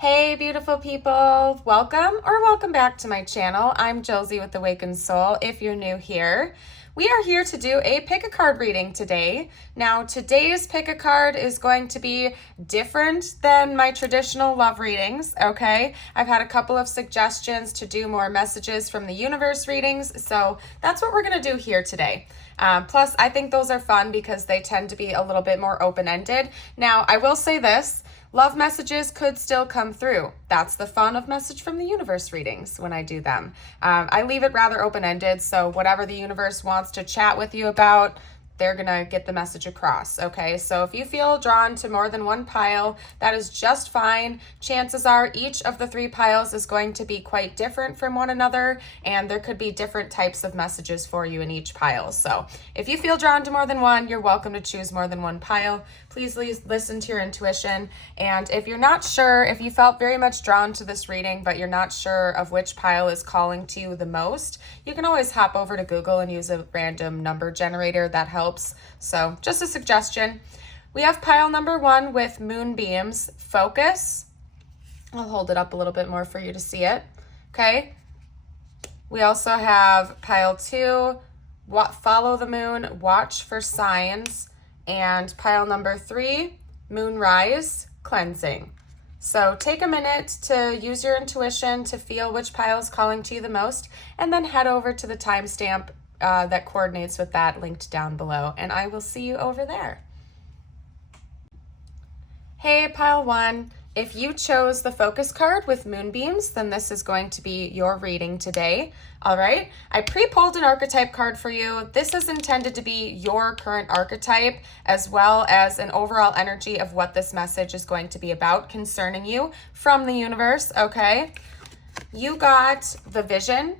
Hey, beautiful people. Welcome back to my channel. I'm Josie with Awakened Soul. If you're new here, we are here to do a pick a card reading today. Now, today's pick a card is going to be different than my traditional love readings, okay? I've had a couple of suggestions to do more messages from the universe readings, so that's what we're going to do here today. Plus, I think those are fun because they tend to be a little bit more open-ended. Now, I will say this. Love messages could still come through. That's the fun of message from the universe readings when I do them. I leave it rather open-ended, so whatever the universe wants to chat with you about, they're gonna get the message across, okay? So if you feel drawn to more than one pile, that is just fine. Chances are each of the three piles is going to be quite different from one another, and there could be different types of messages for you in each pile. So if you feel drawn to more than one, you're welcome to choose more than one pile. Please listen to your intuition. And if you're not sure, if you felt very much drawn to this reading, but you're not sure of which pile is calling to you the most, you can always hop over to Google and use a random number generator. That helps. So just a suggestion. We have pile number 1 with moonbeams, focus. I'll hold it up a little bit more for you to see it. Okay. We also have pile 2, follow the moon, watch for signs. And pile number 3, moonrise, cleansing. So take a minute to use your intuition to feel which pile is calling to you the most, and then head over to the timestamp that coordinates with that linked down below, and I will see you over there. Hey, pile 1. If you chose the focus card with moonbeams, then this is going to be your reading today. All right, I pre-pulled an archetype card for you. This is intended to be your current archetype, as well as an overall energy of what this message is going to be about concerning you from the universe, okay? You got the vision.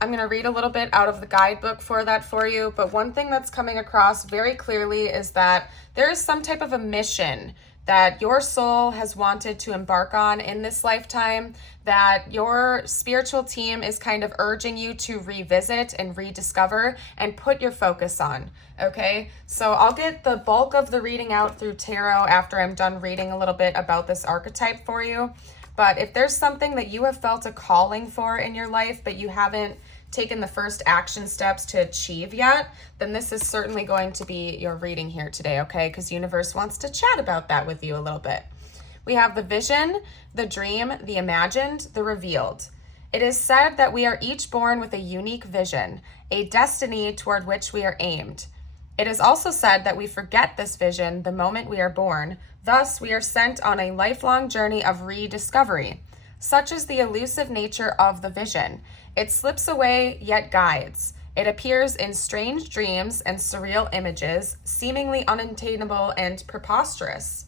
I'm going to read a little bit out of the guidebook for that for you, but one thing that's coming across very clearly is that there is some type of a mission that your soul has wanted to embark on in this lifetime, that your spiritual team is kind of urging you to revisit and rediscover and put your focus on, okay? So I'll get the bulk of the reading out through tarot after I'm done reading a little bit about this archetype for you. But if there's something that you have felt a calling for in your life, but you haven't taken the first action steps to achieve yet, then this is certainly going to be your reading here today, okay? Because universe wants to chat about that with you a little bit. We have the vision, the dream, the imagined, the revealed. It is said that we are each born with a unique vision, a destiny toward which we are aimed. It is also said that we forget this vision the moment we are born. Thus, we are sent on a lifelong journey of rediscovery. Such is the elusive nature of the vision. It slips away, yet guides. It appears in strange dreams and surreal images, seemingly unattainable and preposterous.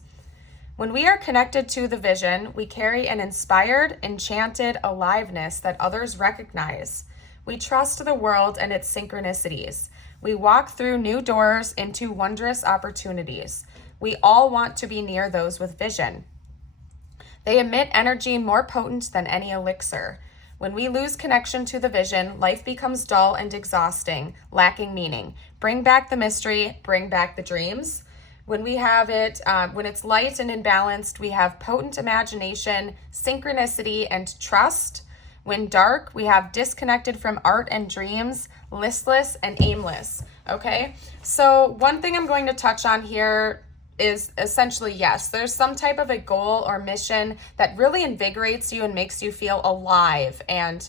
When we are connected to the vision, we carry an inspired, enchanted aliveness that others recognize. We trust the world and its synchronicities. We walk through new doors into wondrous opportunities. We all want to be near those with vision. They emit energy more potent than any elixir. When we lose connection to the vision, life becomes dull and exhausting, lacking meaning. Bring back the mystery, bring back the dreams. When we have it, when it's light and imbalanced, we have potent imagination, synchronicity, and trust. When dark, we have disconnected from art and dreams, listless and aimless, okay? So one thing I'm going to touch on here is essentially, yes, there's some type of a goal or mission that really invigorates you and makes you feel alive and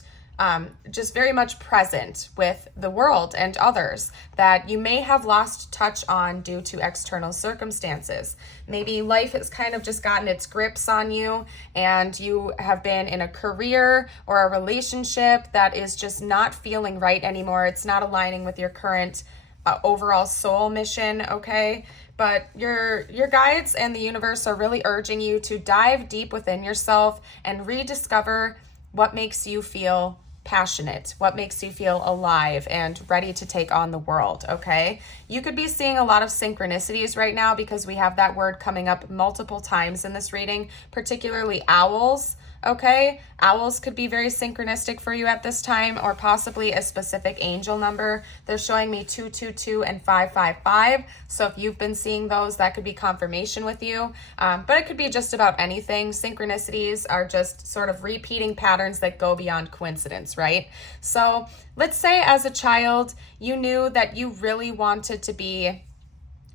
just very much present with the world and others that you may have lost touch on due to external circumstances. Maybe life has kind of just gotten its grips on you and you have been in a career or a relationship that is just not feeling right anymore. It's not aligning with your current overall soul mission, okay? But your guides and the universe are really urging you to dive deep within yourself and rediscover what makes you feel passionate, what makes you feel alive and ready to take on the world, okay? You could be seeing a lot of synchronicities right now because we have that word coming up multiple times in this reading, particularly owls. okay? Owls could be very synchronistic for you at this time, or possibly a specific angel number. They're showing me 222 and 555. So if you've been seeing those, that could be confirmation with you. But it could be just about anything. Synchronicities are just sort of repeating patterns that go beyond coincidence, right? So let's say as a child, you knew that you really wanted to be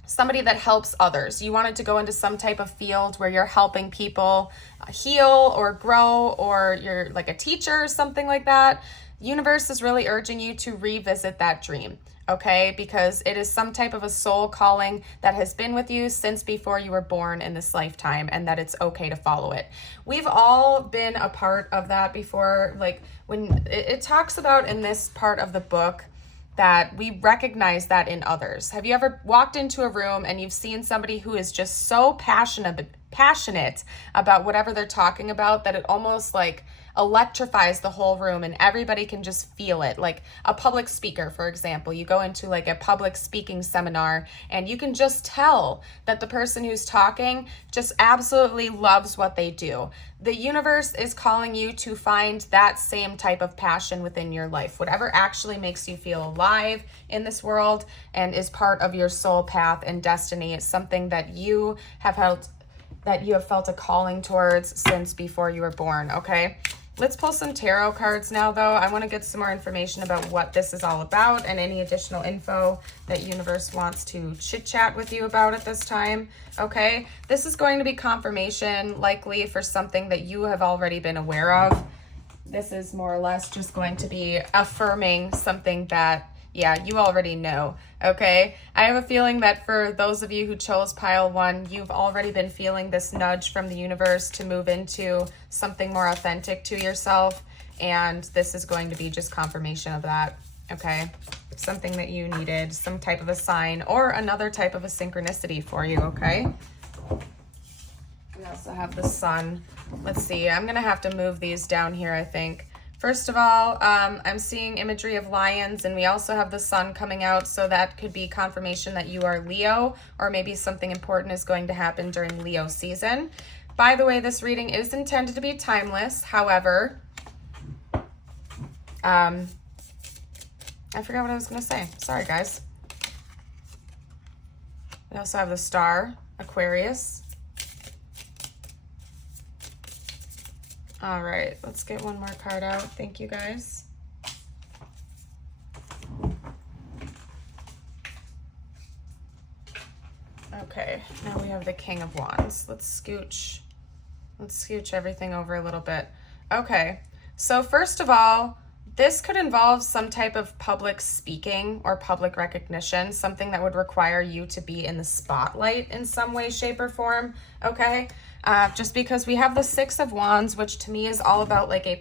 somebody that helps others. You wanted to go into some type of field where you're helping people heal or grow, or you're like a teacher or something like that. Universe is really urging you to revisit that dream, okay? Because it is some type of a soul calling that has been with you since before you were born in this lifetime, and that it's okay to follow it. We've all been a part of that before. Like when it talks about in this part of the book, that we recognize that in others. Have you ever walked into a room and you've seen somebody who is just so passionate about whatever they're talking about that it almost like electrifies the whole room and everybody can just feel it? Like a public speaker, for example. You go into like a public speaking seminar and you can just tell that the person who's talking just absolutely loves what they do. The universe is calling you to find that same type of passion within your life. Whatever actually makes you feel alive in this world and is part of your soul path and destiny is something that you have felt a calling towards since before you were born, okay? Let's pull some tarot cards now, though. I want to get some more information about what this is all about and any additional info that universe wants to chit-chat with you about at this time, okay? This is going to be confirmation, likely for something that you have already been aware of. This is more or less just going to be affirming something that, yeah, you already know, okay? I have a feeling that for those of you who chose pile 1, you've already been feeling this nudge from the universe to move into something more authentic to yourself, and this is going to be just confirmation of that, okay? Something that you needed, some type of a sign or another type of a synchronicity for you, okay? We also have the sun. Let's see, I'm gonna have to move these down here, I think. First of all, I'm seeing imagery of lions, and we also have the sun coming out, so that could be confirmation that you are Leo, or maybe something important is going to happen during Leo season. By the way, this reading is intended to be timeless. However, I forgot what I was going to say. Sorry, guys. We also have the star, Aquarius. All right, let's get one more card out. Thank you, guys. Okay, now we have the King of Wands. Let's scooch everything over a little bit. Okay, so first of all, this could involve some type of public speaking or public recognition, something that would require you to be in the spotlight in some way, shape, or form, okay? Just because we have the Six of Wands, which to me is all about like a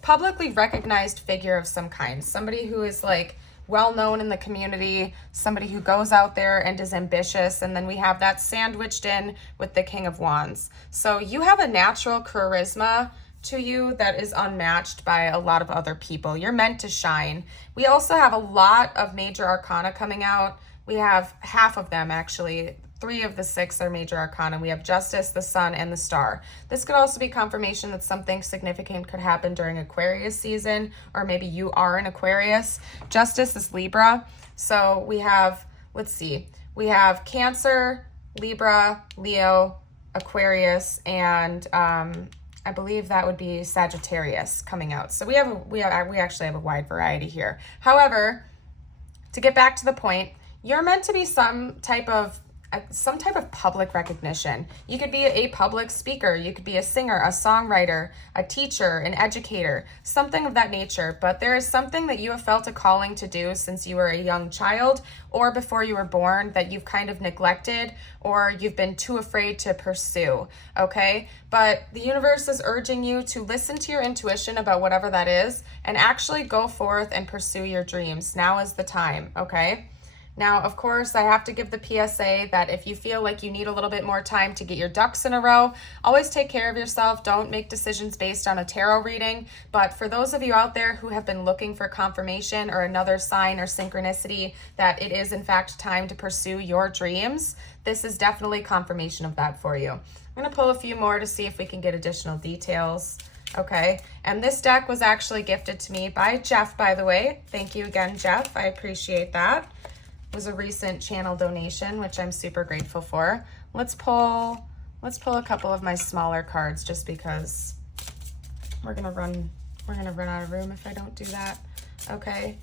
publicly recognized figure of some kind, somebody who is like well known in the community, somebody who goes out there and is ambitious, and then we have that sandwiched in with the King of Wands. So you have a natural charisma to you that is unmatched by a lot of other people. You're meant to shine. We also have a lot of major arcana coming out. We have half of them actually. 3 of the 6 are major arcana. We have Justice, the Sun, and the Star. This could also be confirmation that something significant could happen during Aquarius season, or maybe you are in Aquarius. Justice is Libra. So we have, let's see, we have Cancer, Libra, Leo, Aquarius, and I believe that would be Sagittarius coming out. So we actually have a wide variety here. However, to get back to the point, you're meant to be some type of public recognition. You could be a public speaker, you could be a singer, a songwriter, a teacher, an educator, something of that nature. But there is something that you have felt a calling to do since you were a young child or before you were born that you've kind of neglected or you've been too afraid to pursue, okay? But the universe is urging you to listen to your intuition about whatever that is and actually go forth and pursue your dreams. Now is the time, okay? Now, of course, I have to give the PSA that if you feel like you need a little bit more time to get your ducks in a row, always take care of yourself. Don't make decisions based on a tarot reading. But for those of you out there who have been looking for confirmation or another sign or synchronicity that it is in fact time to pursue your dreams, this is definitely confirmation of that for you. I'm gonna pull a few more to see if we can get additional details. Okay, and this deck was actually gifted to me by Jeff, by the way. Thank you again, Jeff. I appreciate that. It was a recent channel donation, which I'm super grateful for. Let's pull a couple of my smaller cards just because we're gonna run out of room if I don't do that. Okay.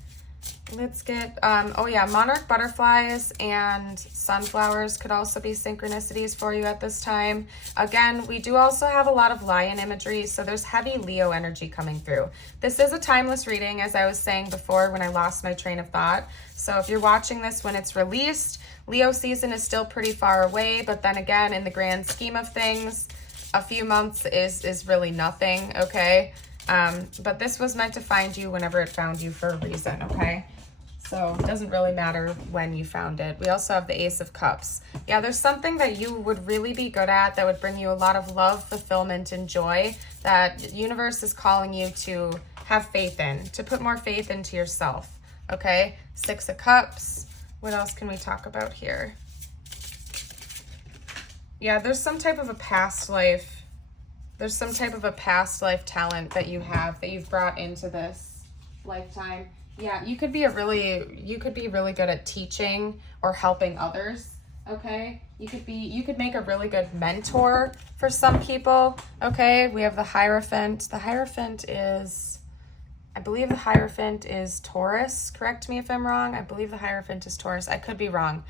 Let's get, oh yeah, monarch butterflies and sunflowers could also be synchronicities for you at this time. Again, we do also have a lot of lion imagery, so there's heavy Leo energy coming through. This is a timeless reading, as I was saying before when I lost my train of thought. So if you're watching this when it's released, Leo season is still pretty far away, but then again, in the grand scheme of things, a few months is really nothing, okay? But this was meant to find you whenever it found you for a reason, okay? So it doesn't really matter when you found it. We also have the Ace of Cups. Yeah, there's something that you would really be good at that would bring you a lot of love, fulfillment, and joy that the universe is calling you to have faith in, to put more faith into yourself, okay? Six of Cups. What else can we talk about here? Yeah, there's some type of a past life. There's some type of a past life talent that you have that you've brought into this lifetime. Yeah, you could be really good at teaching or helping others, okay? You could make a really good mentor for some people, okay? We have the Hierophant. The Hierophant is, I believe the Hierophant is Taurus. Correct me if I'm wrong. I believe the Hierophant is Taurus. I could be wrong.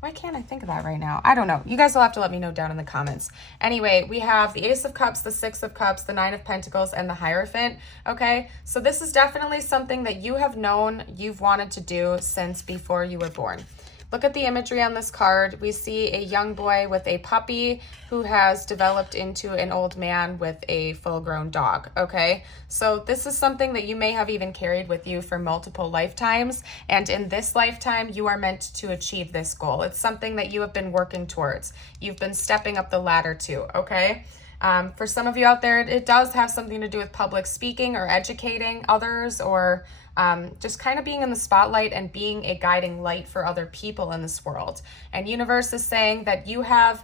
Why can't I think of that right now? I don't know. You guys will have to let me know down in the comments. Anyway, we have the Ace of Cups, the Six of Cups, the Nine of Pentacles, and the Hierophant, okay? So this is definitely something that you have known you've wanted to do since before you were born. Look at the imagery on this card. We see a young boy with a puppy who has developed into an old man with a full-grown dog, okay? So this is something that you may have even carried with you for multiple lifetimes, and in this lifetime, you are meant to achieve this goal. It's something that you have been working towards. You've been stepping up the ladder to, okay? For some of you out there, it does have something to do with public speaking or educating others or just kind of being in the spotlight and being a guiding light for other people in this world. And universe is saying that you have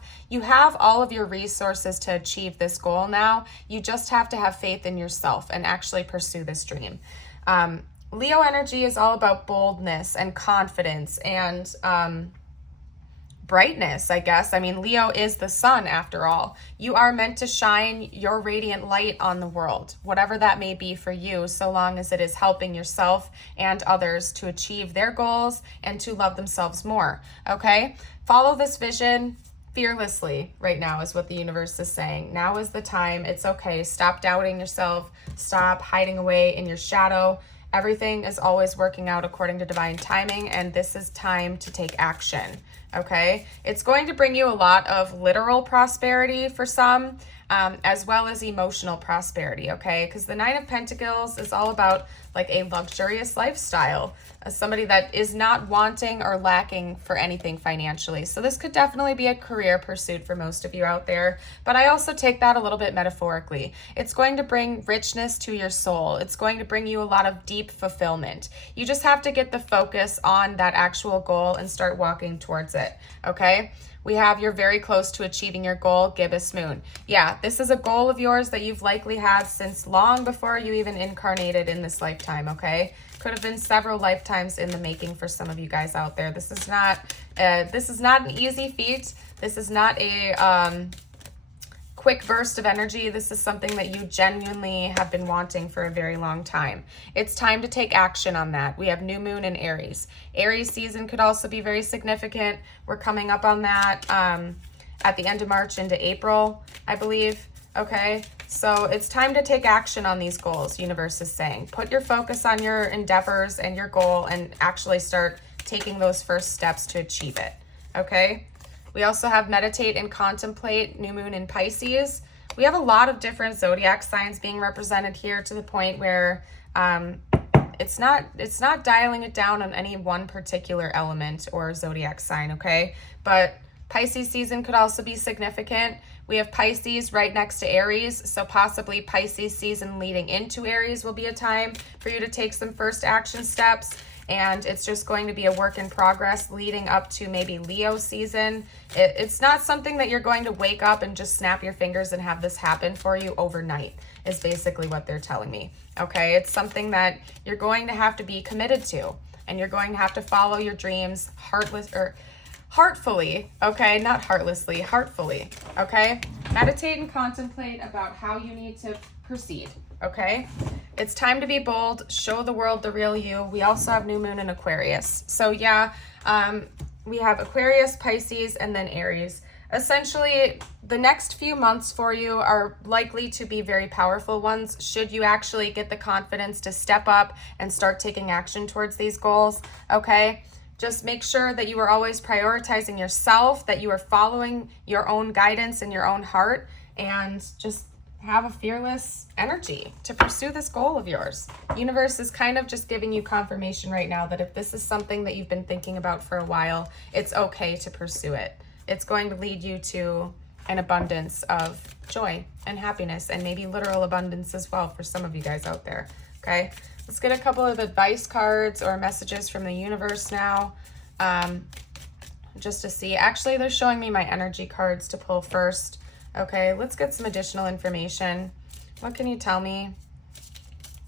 all of your resources to achieve this goal now. You just have to have faith in yourself and actually pursue this dream. Leo energy is all about boldness and confidence and brightness, I guess. I mean, Leo is the sun after all. You are meant to shine your radiant light on the world, whatever that may be for you, so long as it is helping yourself and others to achieve their goals and to love themselves more, okay? Follow this vision fearlessly right now is what the universe is saying. Now is the time. It's okay. Stop doubting yourself. Stop hiding away in your shadow. Everything is always working out according to divine timing, and this is time to take action, okay? It's going to bring you a lot of literal prosperity for some, as well as emotional prosperity, okay? Because the Nine of Pentacles is all about like a luxurious lifestyle, somebody that is not wanting or lacking for anything financially. So this could definitely be a career pursuit for most of you out there, but I also take that a little bit metaphorically. It's going to bring richness to your soul. It's going to bring you a lot of deep fulfillment. You just have to get the focus on that actual goal and start walking towards it, okay? We have you're very close to achieving your goal, gibbous moon. Yeah, this is a goal of yours that you've likely had since long before you even incarnated in this lifetime, okay? Could have been several lifetimes in the making for some of you guys out there. This is not an easy feat. This is not a quick burst of energy. This is something that you genuinely have been wanting for a very long time. It's time to take action on that. We have new moon in Aries. Aries season could also be very significant. We're coming up on that at the end of March into April, I believe. Okay, so it's time to take action on these goals, universe is saying. Put your focus on your endeavors and your goal and actually start taking those first steps to achieve it, okay? We also have meditate and contemplate, new moon in Pisces. We have a lot of different zodiac signs being represented here to the point where it's not dialing it down on any one particular element or zodiac sign, okay? But Pisces season could also be significant. We have Pisces right next to Aries, so possibly Pisces season leading into Aries will be a time for you to take some first action steps. and it's just going to be a work in progress leading up to maybe Leo season. It's not something that you're going to wake up and just snap your fingers and have this happen for you overnight, is basically what they're telling me. Okay, it's something that you're going to have to be committed to, and you're going to have to follow your dreams heartfully, okay? Not heartlessly, heartfully, okay? Meditate and contemplate about how you need to proceed, okay? It's time to be bold, show the world the real you. We also have new moon in Aquarius. So yeah, we have Aquarius, Pisces, and then Aries. Essentially, the next few months for you are likely to be very powerful ones should you actually get the confidence to step up and start taking action towards these goals, okay? Just make sure that you are always prioritizing yourself, that you are following your own guidance and your own heart, and just have a fearless energy to pursue this goal of yours. Universe is kind of just giving you confirmation right now that if this is something that you've been thinking about for a while, it's okay to pursue it. It's going to lead you to an abundance of joy and happiness, and maybe literal abundance as well for some of you guys out there, okay? Let's get a couple of advice cards or messages from the universe now, just to see. Actually, they're showing me my energy cards to pull first. Okay, let's get some additional information. What can you tell me?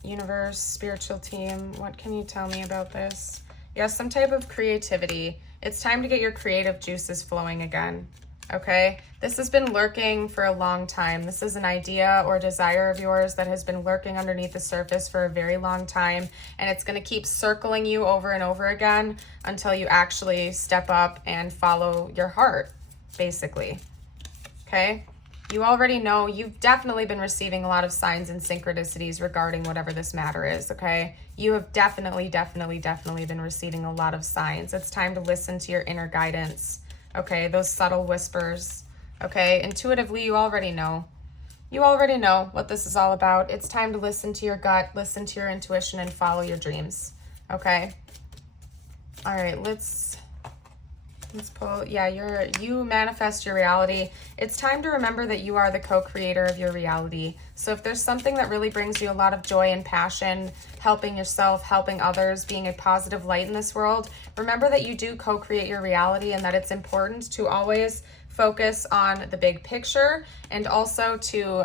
Universe, spiritual team, what can you tell me about this? Yes, some type of creativity. It's time to get your creative juices flowing again, okay? This has been lurking for a long time. This is an idea or desire of yours that has been lurking underneath the surface for a very long time, and it's going to keep circling you over and over again until you actually step up and follow your heart, basically, okay? You already know, you've definitely been receiving a lot of signs and synchronicities regarding whatever this matter is, okay? You have definitely been receiving a lot of signs. It's time to listen to your inner guidance, okay? Those subtle whispers, okay? Intuitively, you already know. You already know what this is all about. It's time to listen to your gut, listen to your intuition, and follow your dreams, okay? All right, let's pull. Yeah, you manifest your reality. It's time to remember that you are the co-creator of your reality. So if there's something that really brings you a lot of joy and passion, helping yourself, helping others, being a positive light in this world, remember that you do co-create your reality, and that it's important to always focus on the big picture, and also to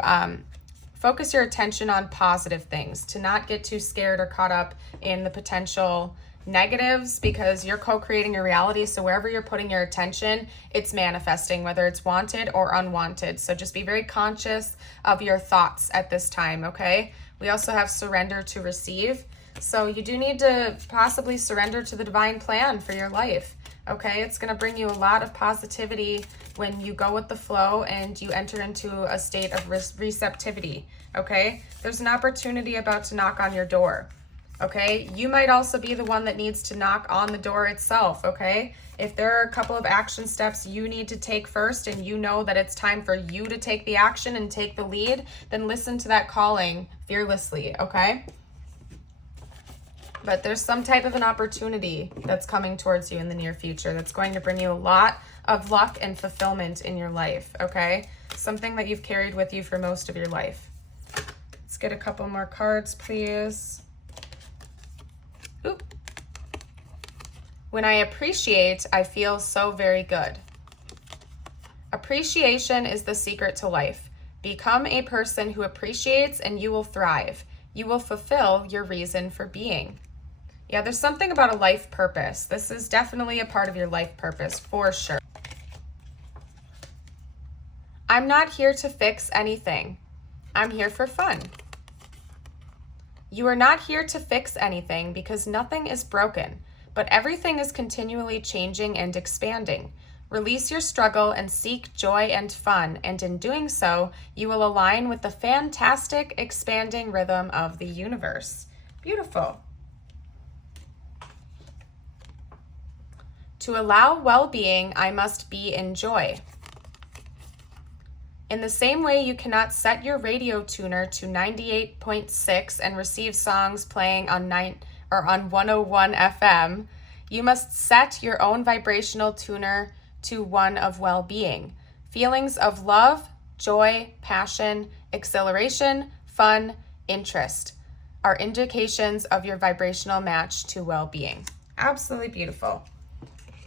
focus your attention on positive things, to not get too scared or caught up in the potential negatives, because you're co-creating your reality. So wherever you're putting your attention, it's manifesting, whether it's wanted or unwanted. So just be very conscious of your thoughts at this time, okay? We also have surrender to receive. So you do need to possibly surrender to the divine plan for your life, okay? It's going to bring you a lot of positivity when you go with the flow and you enter into a state of receptivity, okay? There's an opportunity about to knock on your door. Okay, you might also be the one that needs to knock on the door itself, okay? If there are a couple of action steps you need to take first, and you know that it's time for you to take the action and take the lead, then listen to that calling fearlessly, okay? But there's some type of an opportunity that's coming towards you in the near future that's going to bring you a lot of luck and fulfillment in your life, okay? Something that you've carried with you for most of your life. Let's get a couple more cards, please. Oop. When I appreciate, I feel so very good. Appreciation is the secret to life. Become a person who appreciates, and you will thrive. You will fulfill your reason for being. Yeah, there's something about a life purpose. This is definitely a part of your life purpose, for sure. I'm not here to fix anything. I'm here for fun. You are not here to fix anything, because nothing is broken, but everything is continually changing and expanding. Release your struggle and seek joy and fun, and in doing so, you will align with the fantastic expanding rhythm of the universe. Beautiful. To allow well-being, I must be in joy. In the same way you cannot set your radio tuner to 98.6 and receive songs playing on 101 FM, you must set your own vibrational tuner to one of well-being. Feelings of love, joy, passion, exhilaration, fun, interest. are indications of your vibrational match to well-being. Absolutely beautiful.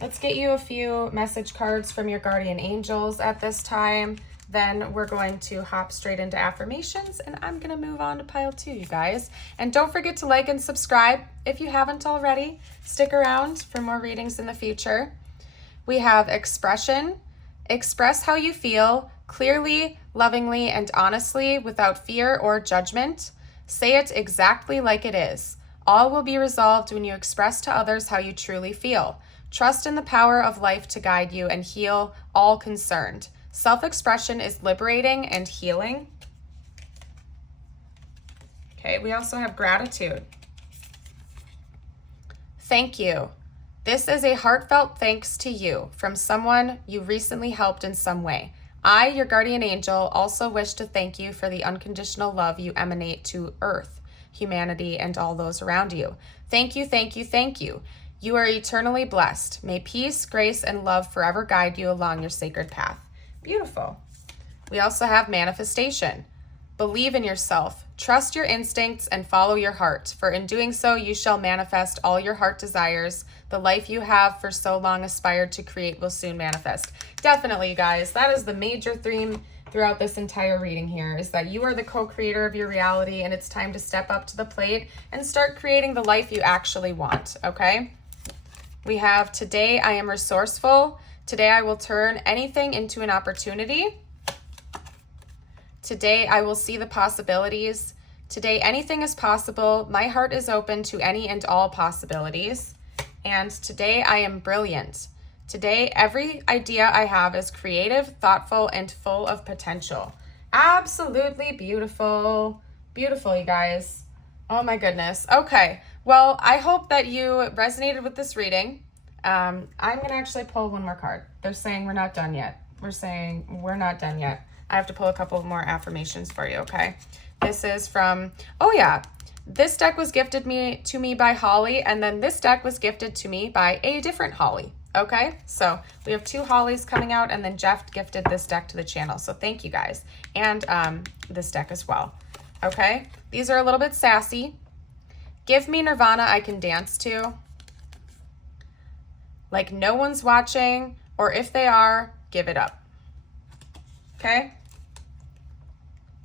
Let's get you a few message cards from your guardian angels at this time. Then we're going to hop straight into affirmations, and I'm going to move on to pile 2, you guys. And don't forget to like and subscribe if you haven't already. Stick around for more readings in the future. We have expression. Express how you feel clearly, lovingly, and honestly without fear or judgment. Say it exactly like it is. All will be resolved when you express to others how you truly feel. Trust in the power of life to guide you and heal all concerned. Self-expression is liberating and healing. Okay, we also have gratitude. Thank you. This is a heartfelt thanks to you from someone you recently helped in some way. I, your guardian angel, also wish to thank you for the unconditional love you emanate to Earth, humanity, and all those around you. Thank you, thank you, thank you. You are eternally blessed. May peace, grace, and love forever guide you along your sacred path. Beautiful. We also have manifestation. Believe in yourself, trust your instincts, and follow your heart, for in doing so you shall manifest all your heart desires. The life you have for so long aspired to create will soon manifest. Definitely, you guys, that is the major theme throughout this entire reading here, is that you are the co-creator of your reality, and it's time to step up to the plate and start creating the life you actually want, okay? We have today I am resourceful. Today I will turn anything into an opportunity. Today I will see the possibilities. Today anything is possible. My heart is open to any and all possibilities. And today I am brilliant. Today every idea I have is creative, thoughtful, and full of potential. Absolutely beautiful. Beautiful, you guys. Oh my goodness. Okay. Well, I hope that you resonated with this reading. I'm going to actually pull one more card. They're saying we're not done yet. We're saying we're not done yet. I have to pull a couple more affirmations for you, okay? This is from, oh yeah, this deck was gifted to me by Holly, and then this deck was gifted to me by a different Holly, okay? So we have 2 Hollies coming out, and then Jeff gifted this deck to the channel. So thank you guys. And this deck as well, okay? These are a little bit sassy. Give me Nirvana I can dance to. Like no one's watching, or if they are, give it up. Okay?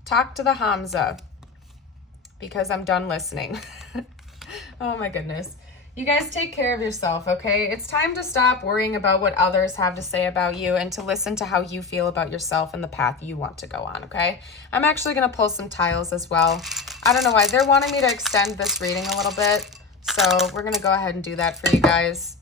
Talk to the Hamza, because I'm done listening. Oh my goodness. You guys take care of yourself, okay? It's time to stop worrying about what others have to say about you and to listen to how you feel about yourself and the path you want to go on, okay? I'm actually going to pull some tiles as well. I don't know why. They're wanting me to extend this reading a little bit, so we're going to go ahead and do that for you guys.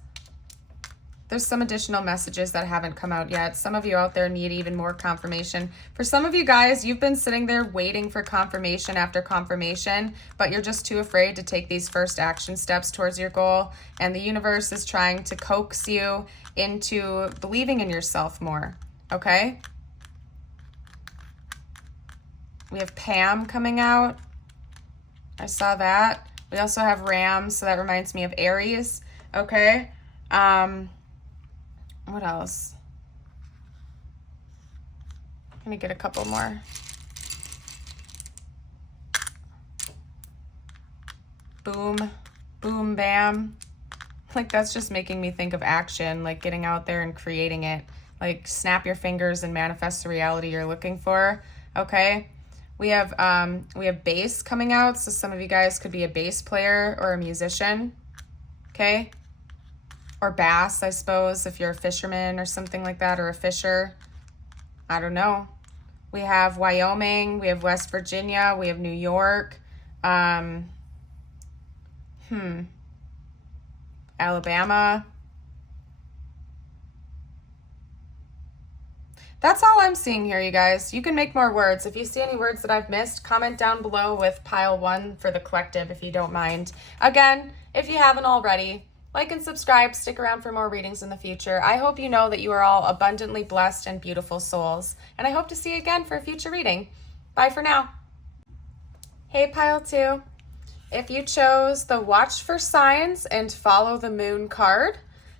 There's some additional messages that haven't come out yet. Some of you out there need even more confirmation. For some of you guys, you've been sitting there waiting for confirmation after confirmation, but you're just too afraid to take these first action steps towards your goal. And the universe is trying to coax you into believing in yourself more, okay? We have Pam coming out. I saw that. We also have Ram, so that reminds me of Aries, okay? What else? I'm gonna get a couple more. Boom, boom, bam. Like that's just making me think of action, like getting out there and creating it. Like snap your fingers and manifest the reality you're looking for. Okay. We have bass coming out, so some of you guys could be a bass player or a musician. Okay. Or bass, I suppose, if you're a fisherman or something like that, or a fisher. I don't know. We have Wyoming, we have West Virginia, we have New York, Alabama. That's all I'm seeing here, you guys. You can make more words. If you see any words that I've missed, comment down below with pile 1 for the collective, if you don't mind. Again, if you haven't already, like and subscribe, stick around for more readings in the future. I hope you know that you are all abundantly blessed and beautiful souls. And I hope to see you again for a future reading. Bye for now. Hey, pile 2. If you chose the Watch for Signs and Follow the Moon card,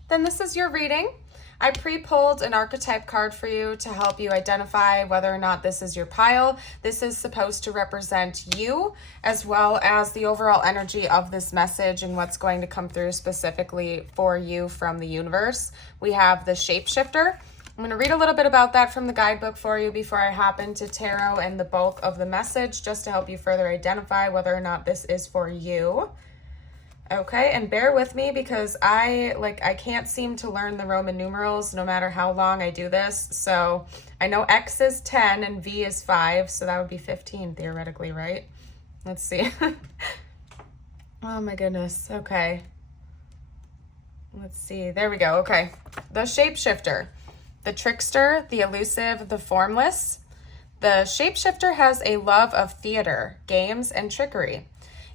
then this is your reading. I pre-pulled an archetype card for you to help you identify whether or not this is your pile. This is supposed to represent you, as well as the overall energy of this message and what's going to come through specifically for you from the universe. We have the shapeshifter. I'm going to read a little bit about that from the guidebook for you before I hop into tarot and the bulk of the message, just to help you further identify whether or not this is for you. Okay, and bear with me because I can't seem to learn the Roman numerals no matter how long I do this. So I know X is 10 and V is 5, so that would be 15 theoretically, right? Let's see. Oh my goodness. Okay. Let's see. There we go. Okay. The shapeshifter, the trickster, the elusive, the formless. The shapeshifter has a love of theater, games, and trickery.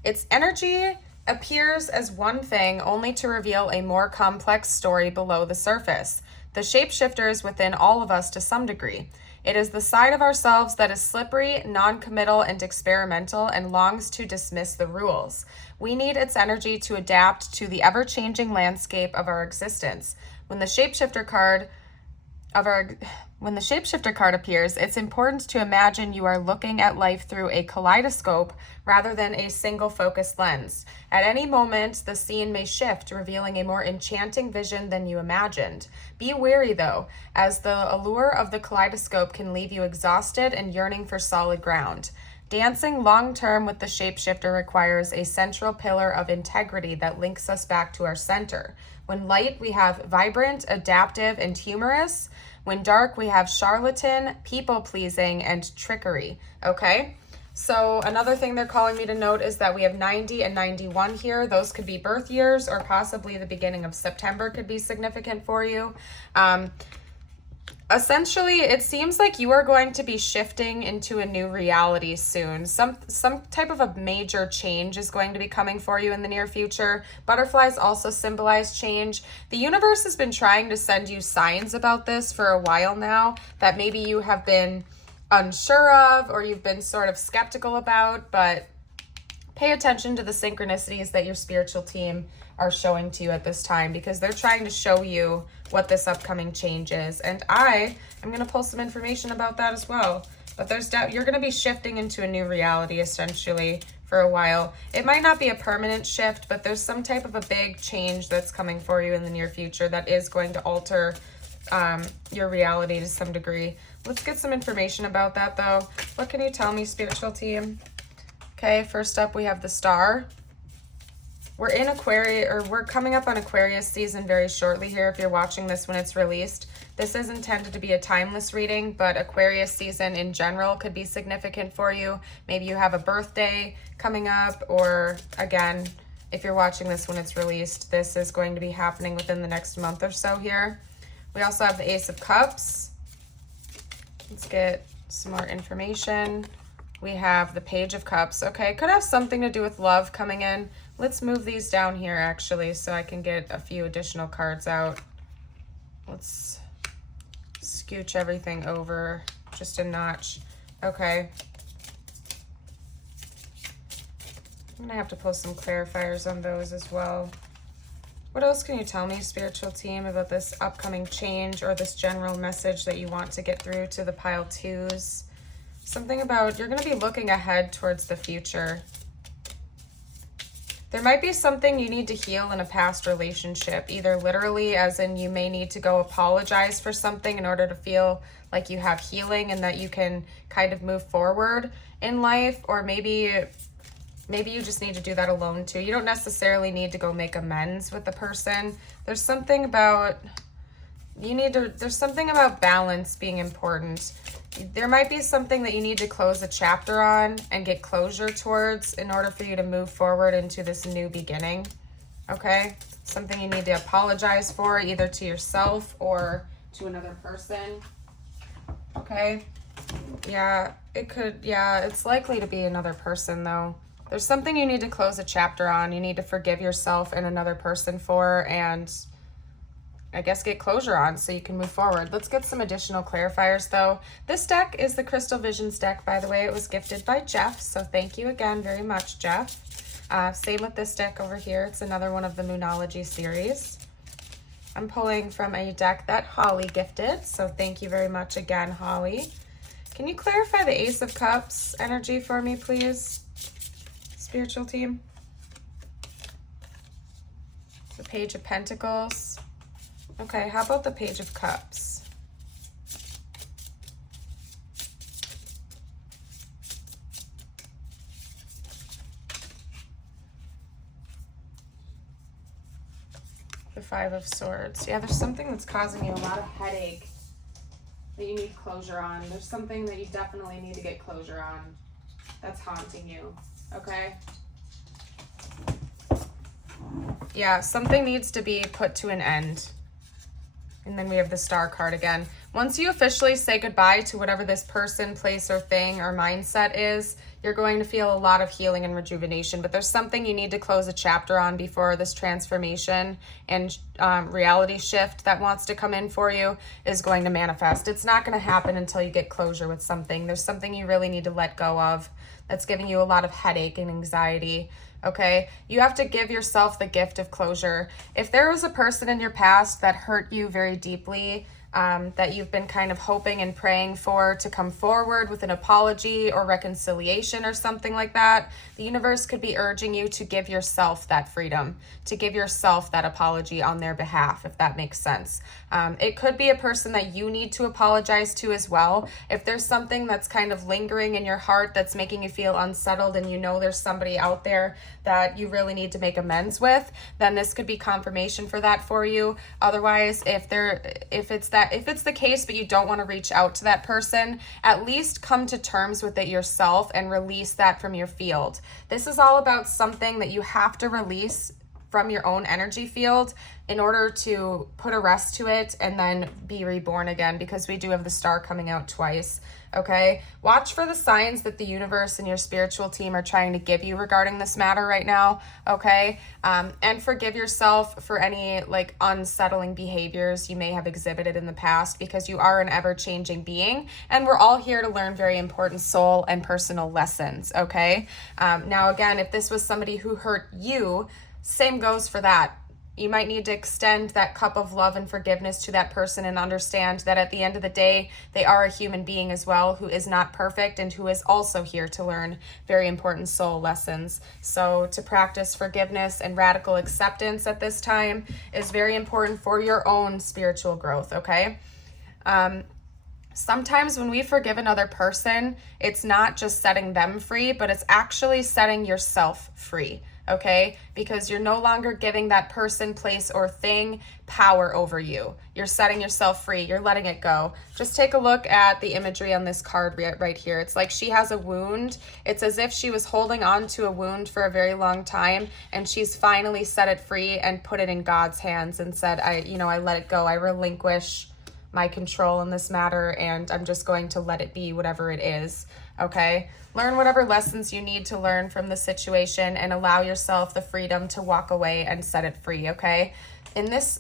Its energy appears as one thing only to reveal a more complex story below the surface. The shapeshifter is within all of us to some degree. It is the side of ourselves that is slippery, non-committal, and experimental and longs to dismiss the rules. We need its energy to adapt to the ever-changing landscape of our existence. When the shapeshifter card appears, it's important to imagine you are looking at life through a kaleidoscope rather than a single focused lens. At any moment, the scene may shift, revealing a more enchanting vision than you imagined. Be wary, though, as the allure of the kaleidoscope can leave you exhausted and yearning for solid ground. Dancing long-term with the shapeshifter requires a central pillar of integrity that links us back to our center. When light, we have vibrant, adaptive, and humorous. When dark, we have charlatan, people-pleasing, and trickery. Okay? So another thing they're calling me to note is that we have 90 and 91 here. Those could be birth years, or possibly the beginning of September could be significant for you. Essentially, it seems like you are going to be shifting into a new reality soon. Some type of a major change is going to be coming for you in the near future. Butterflies also symbolize change. The universe has been trying to send you signs about this for a while now that maybe you have been unsure of or you've been sort of skeptical about, but pay attention to the synchronicities that your spiritual team are showing to you at this time, because they're trying to show you what this upcoming change is. And I am going to pull some information about that as well. But you're going to be shifting into a new reality essentially for a while. It might not be a permanent shift, but there's some type of a big change that's coming for you in the near future that is going to alter your reality to some degree. Let's get some information about that though. What can you tell me, spiritual team? Okay, first up we have the Star. We're in Aquarius, or we're coming up on Aquarius season very shortly here if you're watching this when it's released. This is intended to be a timeless reading, but Aquarius season in general could be significant for you. Maybe you have a birthday coming up, or again, if you're watching this when it's released, this is going to be happening within the next month or so here. We also have the Ace of Cups. Let's get some more information. We have the Page of Cups. Okay, could have something to do with love coming in. Let's move these down here actually so I can get a few additional cards out. Let's scooch everything over just a notch. Okay. I'm gonna have to pull some clarifiers on those as well. What else can you tell me, spiritual team, about this upcoming change or this general message that you want to get through to the pile twos? Something about you're going to be looking ahead towards the future. There might be something you need to heal in a past relationship, either literally as in you may need to go apologize for something in order to feel like you have healing and that you can kind of move forward in life, or maybe you just need to do that alone too. You don't necessarily need to go make amends with the person. There's something about there's something about balance being important. There might be something that you need to close a chapter on and get closure towards in order for you to move forward into this new beginning. Okay? Something you need to apologize for, either to yourself or to another person. Okay? Yeah, it's likely to be another person though. There's something you need to close a chapter on. You need to forgive yourself and another person for, and I guess get closure on so you can move forward. Let's get some additional clarifiers though. This deck is the Crystal Visions deck, by the way. It was gifted by Jeff, so thank you again very much, Jeff. Same with this deck over here. It's another one of the Moonology series. I'm pulling from a deck that Holly gifted, so thank you very much again, Holly. Can you clarify the Ace of Cups energy for me, please, spiritual team? The Page of Pentacles. Okay, how about the Page of Cups? The Five of Swords. Yeah, there's something that's causing you a lot of headache that you need closure on. There's something that you definitely need to get closure on that's haunting you, okay? Yeah, something needs to be put to an end. And then we have the Star card again. Once you officially say goodbye to whatever this person, place, or thing or mindset is, you're going to feel a lot of healing and rejuvenation. But there's something you need to close a chapter on before this transformation and reality shift that wants to come in for you is going to manifest. It's not going to happen until you get closure with something. There's something you really need to let go of that's giving you a lot of headache and anxiety. Okay, you have to give yourself the gift of closure. If there was a person in your past that hurt you very deeply, that you've been kind of hoping and praying for to come forward with an apology or reconciliation or something like that, the universe could be urging you to give yourself that freedom, to give yourself that apology on their behalf, if that makes sense. It could be a person that you need to apologize to as well. If there's something that's kind of lingering in your heart that's making you feel unsettled and you know there's somebody out there that you really need to make amends with, then this could be confirmation for that for you. Otherwise, if it's the case but you don't want to reach out to that person, at least come to terms with it yourself and release that from your field. This is all about something that you have to release from your own energy field in order to put a rest to it and then be reborn again, because we do have the Star coming out twice. Okay, watch for the signs that the universe and your spiritual team are trying to give you regarding this matter right now. Okay, and forgive yourself for any like unsettling behaviors you may have exhibited in the past, because you are an ever-changing being and we're all here to learn very important soul and personal lessons. Okay, now again, if this was somebody who hurt you, same goes for that. You might need to extend that cup of love and forgiveness to that person and understand that at the end of the day, they are a human being as well who is not perfect and who is also here to learn very important soul lessons. So to practice forgiveness and radical acceptance at this time is very important for your own spiritual growth, okay? Sometimes when we forgive another person, it's not just setting them free, but it's actually setting yourself free. Okay, because you're no longer giving that person, place, or thing power over you. You're setting yourself free. You're letting it go. Just take a look at the imagery on this card right here. It's like she has a wound. It's as if she was holding on to a wound for a very long time, and she's finally set it free and put it in God's hands and said, I let it go. I relinquish my control in this matter, and I'm just going to let it be whatever it is. Okay, learn whatever lessons you need to learn from the situation and allow yourself the freedom to walk away and set it free. Okay, in this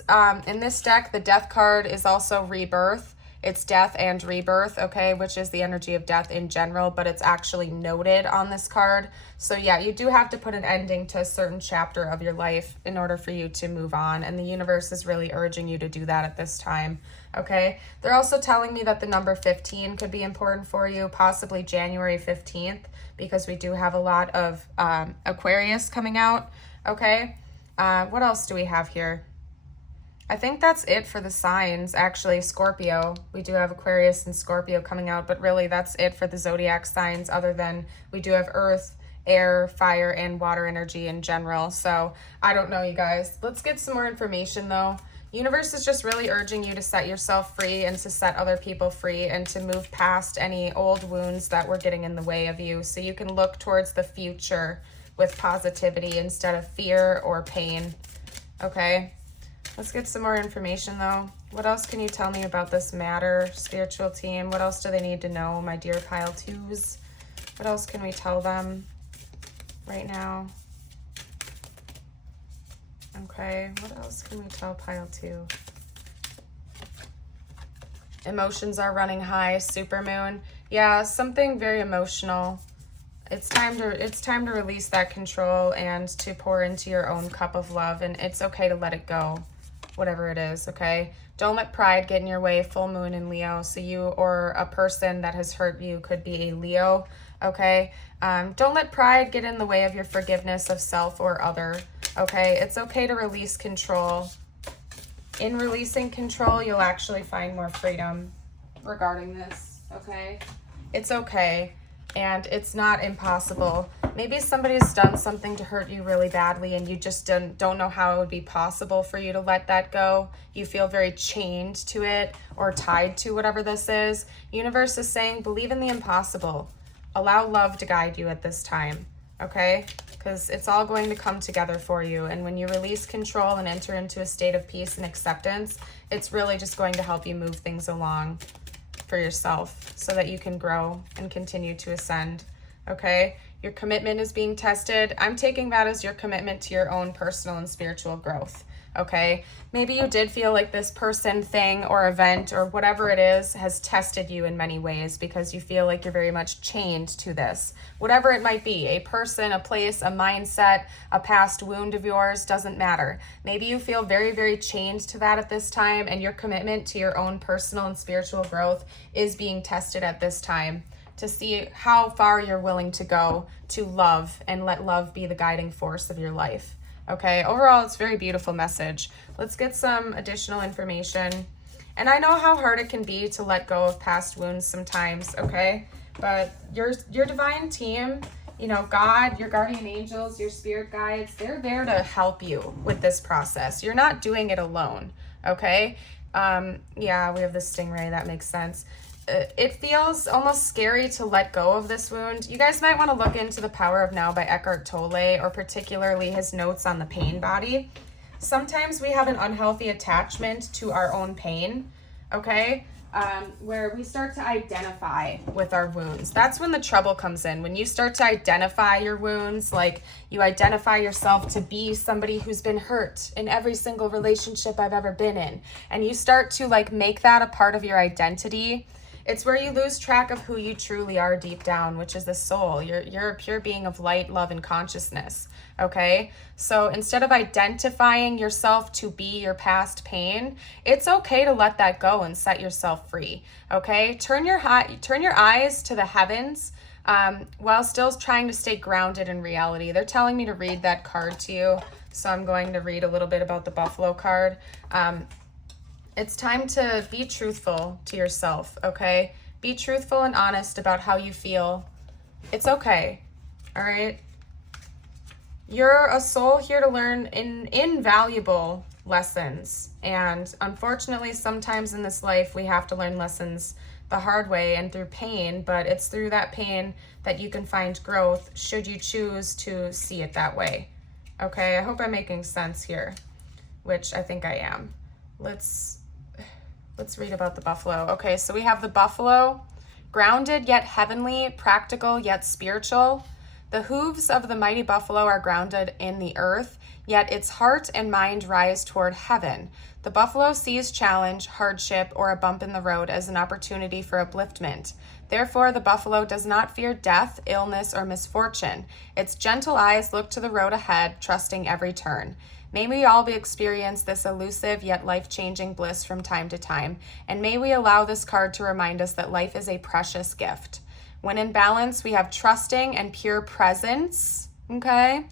deck, the Death card is also rebirth. It's death and rebirth, okay, which is the energy of death in general, but it's actually noted on this card. So yeah, you do have to put an ending to a certain chapter of your life in order for you to move on, and the universe is really urging you to do that at this time. Okay, they're also telling me that the number 15 could be important for you, possibly January 15th, because we do have a lot of Aquarius coming out. Okay, what else do we have here? I think that's it for the signs. Actually, Scorpio, we do have Aquarius and Scorpio coming out, but really that's it for the zodiac signs, other than we do have Earth, air, fire, and water energy in general. So I don't know, you guys. Let's get some more information though. Universe is just really urging you to set yourself free and to set other people free and to move past any old wounds that were getting in the way of you, so you can look towards the future with positivity instead of fear or pain. Okay, let's get some more information though. What else can you tell me about this matter, spiritual team? What else do they need to know, my dear pile twos? What else can we tell them right now? Okay, what else can we tell pile 2? Emotions are running high, supermoon. Yeah, something very emotional. It's time to release that control and to pour into your own cup of love, and it's okay to let it go. whatever it is, okay? Don't let pride get in your way. Full moon in Leo. So you or a person that has hurt you could be a Leo, okay? Don't let pride get in the way of your forgiveness of self or other, okay? It's okay to release control. In releasing control, you'll actually find more freedom regarding this, okay? It's okay, and it's not impossible. Maybe somebody's done something to hurt you really badly and you just don't know how it would be possible for you to let that go. You feel very chained to it or tied to whatever this is. Universe is saying, believe in the impossible. Allow love to guide you at this time, okay? Because it's all going to come together for you. And when you release control and enter into a state of peace and acceptance, it's really just going to help you move things along for yourself so that you can grow and continue to ascend, okay? Your commitment is being tested. I'm taking that as your commitment to your own personal and spiritual growth, okay? Maybe you did feel like this person, thing, or event, or whatever it is, has tested you in many ways because you feel like you're very much chained to this. Whatever it might be, a person, a place, a mindset, a past wound of yours, doesn't matter. Maybe you feel very, very chained to that at this time, and your commitment to your own personal and spiritual growth is being tested at this time to see how far you're willing to go to love and let love be the guiding force of your life. Okay, overall, it's a very beautiful message. Let's get some additional information. And I know how hard it can be to let go of past wounds sometimes, okay? But your divine team, you know, God, your guardian angels, your spirit guides, they're there to help you with this process. You're not doing it alone, okay? Yeah, we have the stingray, that makes sense. It feels almost scary to let go of this wound. You guys might want to look into The Power of Now by Eckhart Tolle, or particularly his notes on the pain body. Sometimes we have an unhealthy attachment to our own pain, okay? Where we start to identify with our wounds. That's when the trouble comes in. When you start to identify your wounds, like you identify yourself to be somebody who's been hurt in every single relationship I've ever been in, and you start to like make that a part of your identity, it's where you lose track of who you truly are deep down, which is the soul. You're a pure being of light, love, and consciousness, okay? So instead of identifying yourself to be your past pain, it's okay to let that go and set yourself free, okay? Turn your eyes to the heavens while still trying to stay grounded in reality. They're telling me to read that card to you, so I'm going to read a little bit about the Buffalo card. It's time to be truthful to yourself, okay? Be truthful and honest about how you feel. It's okay, all right? You're a soul here to learn invaluable lessons. And unfortunately, sometimes in this life, we have to learn lessons the hard way and through pain, but it's through that pain that you can find growth should you choose to see it that way, okay? I hope I'm making sense here, which I think I am. Let's read about the buffalo. Okay, so we have the buffalo, grounded yet heavenly, practical yet spiritual. The hooves of the mighty buffalo are grounded in the earth, yet its heart and mind rise toward heaven. The buffalo sees challenge, hardship, or a bump in the road as an opportunity for upliftment. Therefore, the buffalo does not fear death, illness, or misfortune. Its gentle eyes look to the road ahead, trusting every turn. May we all experience this elusive yet life-changing bliss from time to time, and may we allow this card to remind us that life is a precious gift. When in balance, we have trusting and pure presence, okay?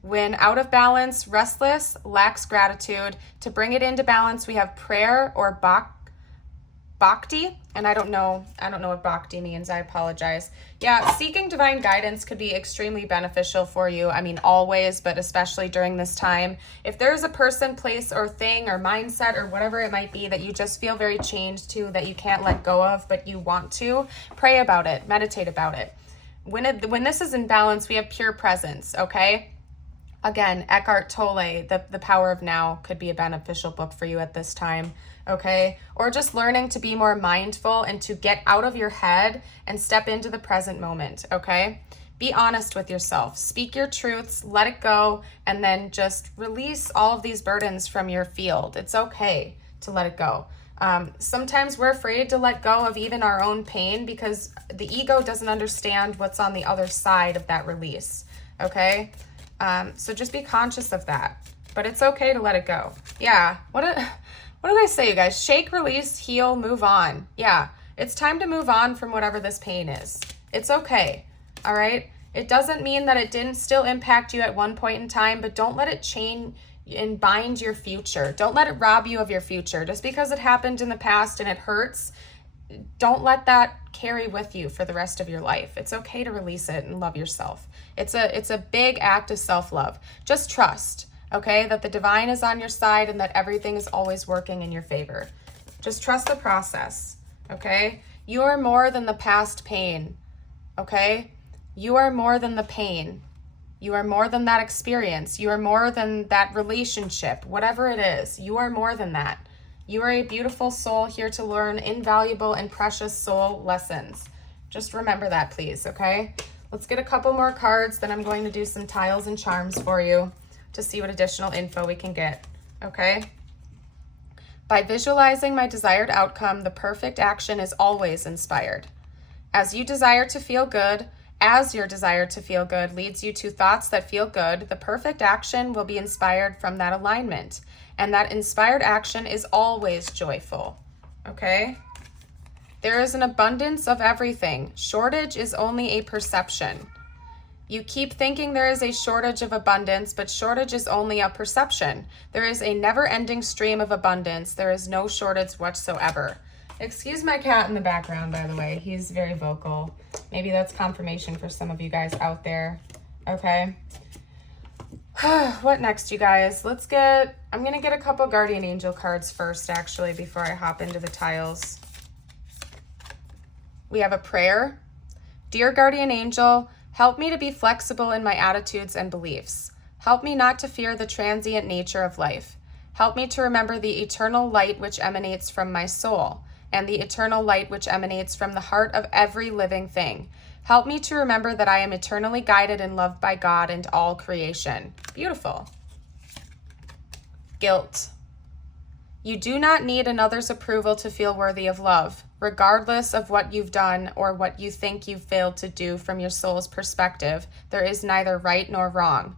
When out of balance, restless, lacks gratitude. To bring it into balance, we have prayer or bhakti, and I don't know what bhakti means. I apologize. Yeah, seeking divine guidance could be extremely beneficial for you. I mean, always, but especially during this time. If there's a person, place, or thing, or mindset, or whatever it might be that you just feel very chained to, that you can't let go of, but you want to, pray about it, meditate about it. When this is in balance, we have pure presence, okay? Again, Eckhart Tolle, The Power of Now could be a beneficial book for you at this time, okay? Or just learning to be more mindful and to get out of your head and step into the present moment, okay? Be honest with yourself. Speak your truths, let it go, and then just release all of these burdens from your field. It's okay to let it go. Sometimes we're afraid to let go of even our own pain because the ego doesn't understand what's on the other side of that release, okay? So just be conscious of that. but it's okay to let it go. Yeah, what did I say, you guys? Shake, release, heal, move on. Yeah, it's time to move on from whatever this pain is. It's okay, all right? It doesn't mean that it didn't still impact you at one point in time, but don't let it chain and bind your future. Don't let it rob you of your future. Just because it happened in the past and it hurts, don't let that carry with you for the rest of your life. It's okay to release it and love yourself. It's a big act of self-love. Just trust, okay, that the divine is on your side and that everything is always working in your favor. Just trust the process, okay? You are more than the past pain, okay? You are more than the pain. You are more than that experience. You are more than that relationship, whatever it is. You are more than that. You are a beautiful soul here to learn invaluable and precious soul lessons. Just remember that, please, okay? Let's get a couple more cards, then I'm going to do some tiles and charms for you to see what additional info we can get, okay? By visualizing my desired outcome, the perfect action is always inspired. As your desire to feel good leads you to thoughts that feel good, the perfect action will be inspired from that alignment. And that inspired action is always joyful, okay? There is an abundance of everything. Shortage is only a perception. You keep thinking there is a shortage of abundance, but shortage is only a perception. There is a never-ending stream of abundance. There is no shortage whatsoever. Excuse my cat in the background, by the way. He's very vocal. Maybe that's confirmation for some of you guys out there, okay? What next, you guys? I'm going to get a couple guardian angel cards first, actually, before I hop into the tiles. We have a prayer. Dear guardian angel, help me to be flexible in my attitudes and beliefs. Help me not to fear the transient nature of life. Help me to remember the eternal light which emanates from my soul, and the eternal light which emanates from the heart of every living thing. Help me to remember that I am eternally guided and loved by God and all creation. Beautiful. Guilt. You do not need another's approval to feel worthy of love, regardless of what you've done or what you think you've failed to do from your soul's perspective. There is neither right nor wrong.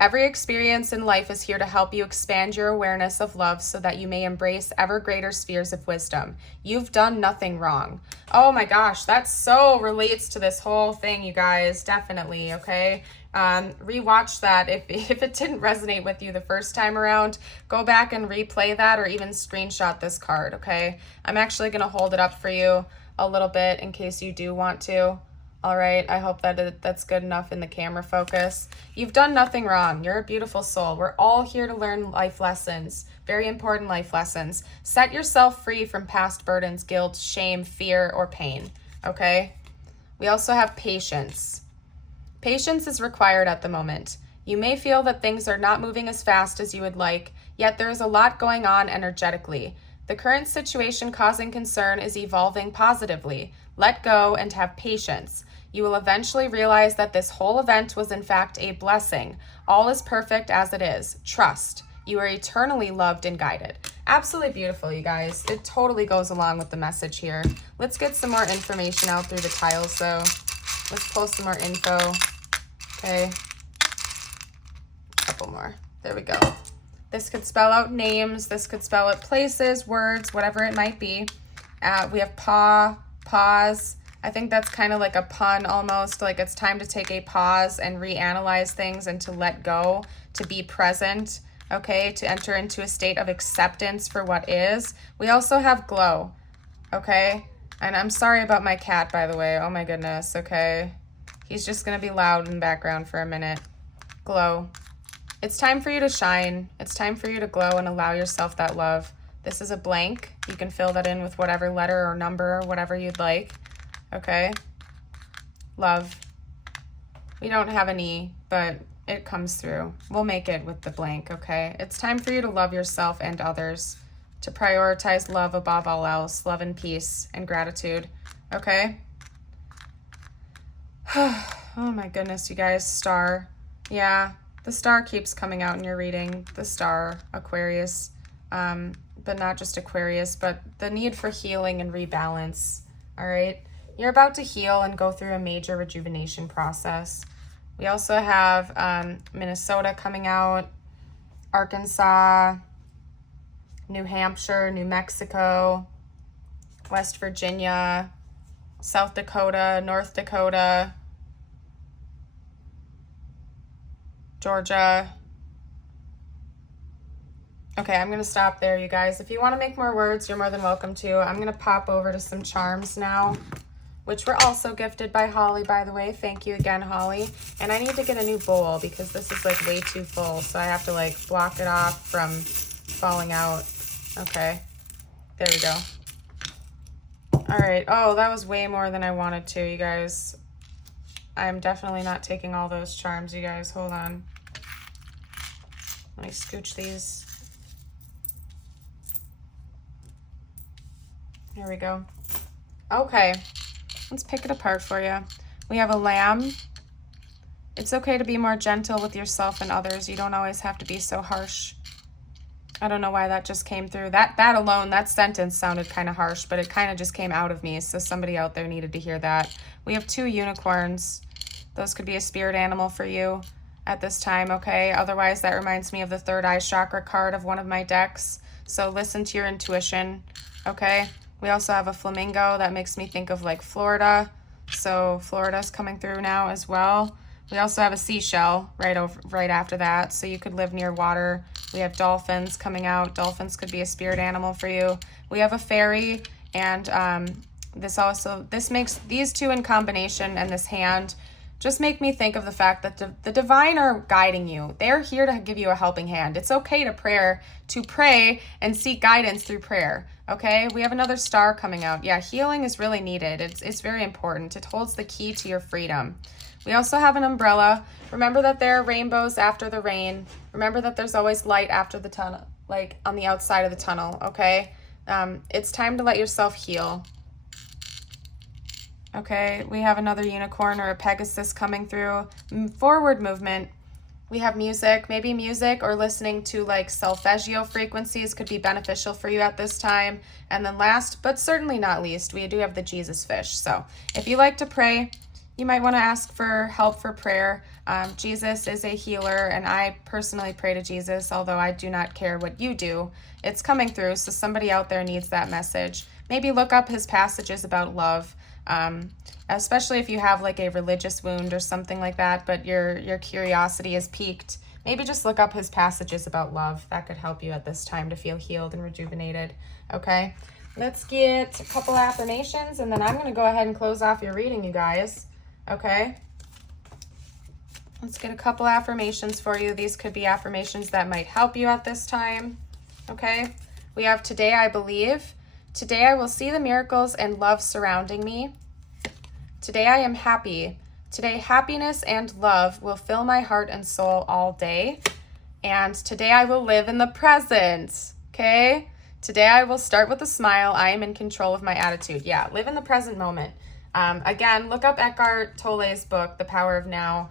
Every experience in life is here to help you expand your awareness of love so that you may embrace ever greater spheres of wisdom. You've done nothing wrong. Oh my gosh, that so relates to this whole thing, you guys. Definitely, okay? Rewatch that. If it didn't resonate with you the first time around, go back and replay that or even screenshot this card, okay? I'm actually going to hold it up for you a little bit in case you do want to. All right, I hope that's good enough in the camera focus. You've done nothing wrong. You're a beautiful soul. We're all here to learn life lessons, very important life lessons. Set yourself free from past burdens, guilt, shame, fear, or pain, okay? We also have patience. Patience is required at the moment. You may feel that things are not moving as fast as you would like, yet there is a lot going on energetically. The current situation causing concern is evolving positively. Let go and have patience. You will eventually realize that this whole event was in fact a blessing. All is perfect as it is. Trust. You are eternally loved and guided. Absolutely beautiful, you guys. It totally goes along with the message here. Let's get some more information out through the tiles, though. Let's pull some more info. Okay. A couple more. There we go. This could spell out names. This could spell out places, words, whatever it might be. We have pause. I think that's kind of like a pun almost, like it's time to take a pause and reanalyze things and to let go, to be present, okay, to enter into a state of acceptance for what is. We also have glow, okay, and I'm sorry about my cat, by the way. Oh my goodness, okay. He's just going to be loud in the background for a minute. Glow. It's time for you to shine. It's time for you to glow and allow yourself that love. This is a blank. You can fill that in with whatever letter or number or whatever you'd like. Okay? Love. We don't have an E, but it comes through. We'll make it with the blank, okay? It's time for you to love yourself and others, to prioritize love above all else, love and peace and gratitude, okay? Oh my goodness, you guys. Star. Yeah, the star keeps coming out in your reading. The star, Aquarius. But not just Aquarius, but the need for healing and rebalance, all right? You're about to heal and go through a major rejuvenation process. We also have Minnesota coming out. Arkansas, New Hampshire, New Mexico, West Virginia, South Dakota, North Dakota, Georgia. Okay, I'm going to stop there, you guys. If you want to make more words, you're more than welcome to. I'm going to pop over to some charms now, which were also gifted by Holly, by the way. Thank you again, Holly. And I need to get a new bowl because this is like way too full, so I have to like block it off from falling out. Okay, there we go. All right. Oh, that was way more than I wanted to, you guys. I'm definitely not taking all those charms, you guys. Hold on. Let me scooch these. There we go. Okay, let's pick it apart for you. We have a lamb. It's okay to be more gentle with yourself and others. You don't always have to be so harsh. I don't know why that just came through. That alone, that sentence sounded kind of harsh, but it kind of just came out of me, so somebody out there needed to hear that. We have 2 unicorns. Those could be a spirit animal for you at this time, okay? Otherwise, that reminds me of the third eye chakra card of one of my decks, so listen to your intuition, okay? We also have a flamingo. That makes me think of like Florida, so Florida's coming through now as well. We also have a seashell right after that, so you could live near water. We have dolphins coming out. Dolphins could be a spirit animal for you. We have a fairy, and this makes these 2 in combination and this hand just make me think of the fact that the divine are guiding you. They're here to give you a helping hand. It's okay to pray and seek guidance through prayer, okay? We have another star coming out. Yeah, healing is really needed. It's very important. It holds the key to your freedom. We also have an umbrella. Remember that there are rainbows after the rain. Remember that there's always light after the tunnel, like on the outside of the tunnel, okay? It's time to let yourself heal. Okay, we have another unicorn or a Pegasus coming through. Forward movement. We have music. Maybe music or listening to like solfeggio frequencies could be beneficial for you at this time. And then last, but certainly not least, we do have the Jesus fish. So if you like to pray, you might want to ask for help for prayer. Jesus is a healer, and I personally pray to Jesus, although I do not care what you do. It's coming through, so somebody out there needs that message. Maybe look up his passages about love. Especially if you have like a religious wound or something like that, but your curiosity is piqued. Maybe just look up his passages about love. That could help you at this time to feel healed and rejuvenated. Okay, let's get a couple affirmations, and then I'm going to go ahead and close off your reading, you guys. Okay, let's get a couple affirmations for you. These could be affirmations that might help you at this time. Okay, we have today I believe. Today I will see the miracles and love surrounding me. Today I am happy. Today happiness and love will fill my heart and soul all day. And today I will live in the present. Okay? Today I will start with a smile. I am in control of my attitude. Yeah, live in the present moment. Again, look up Eckhart Tolle's book, The Power of Now,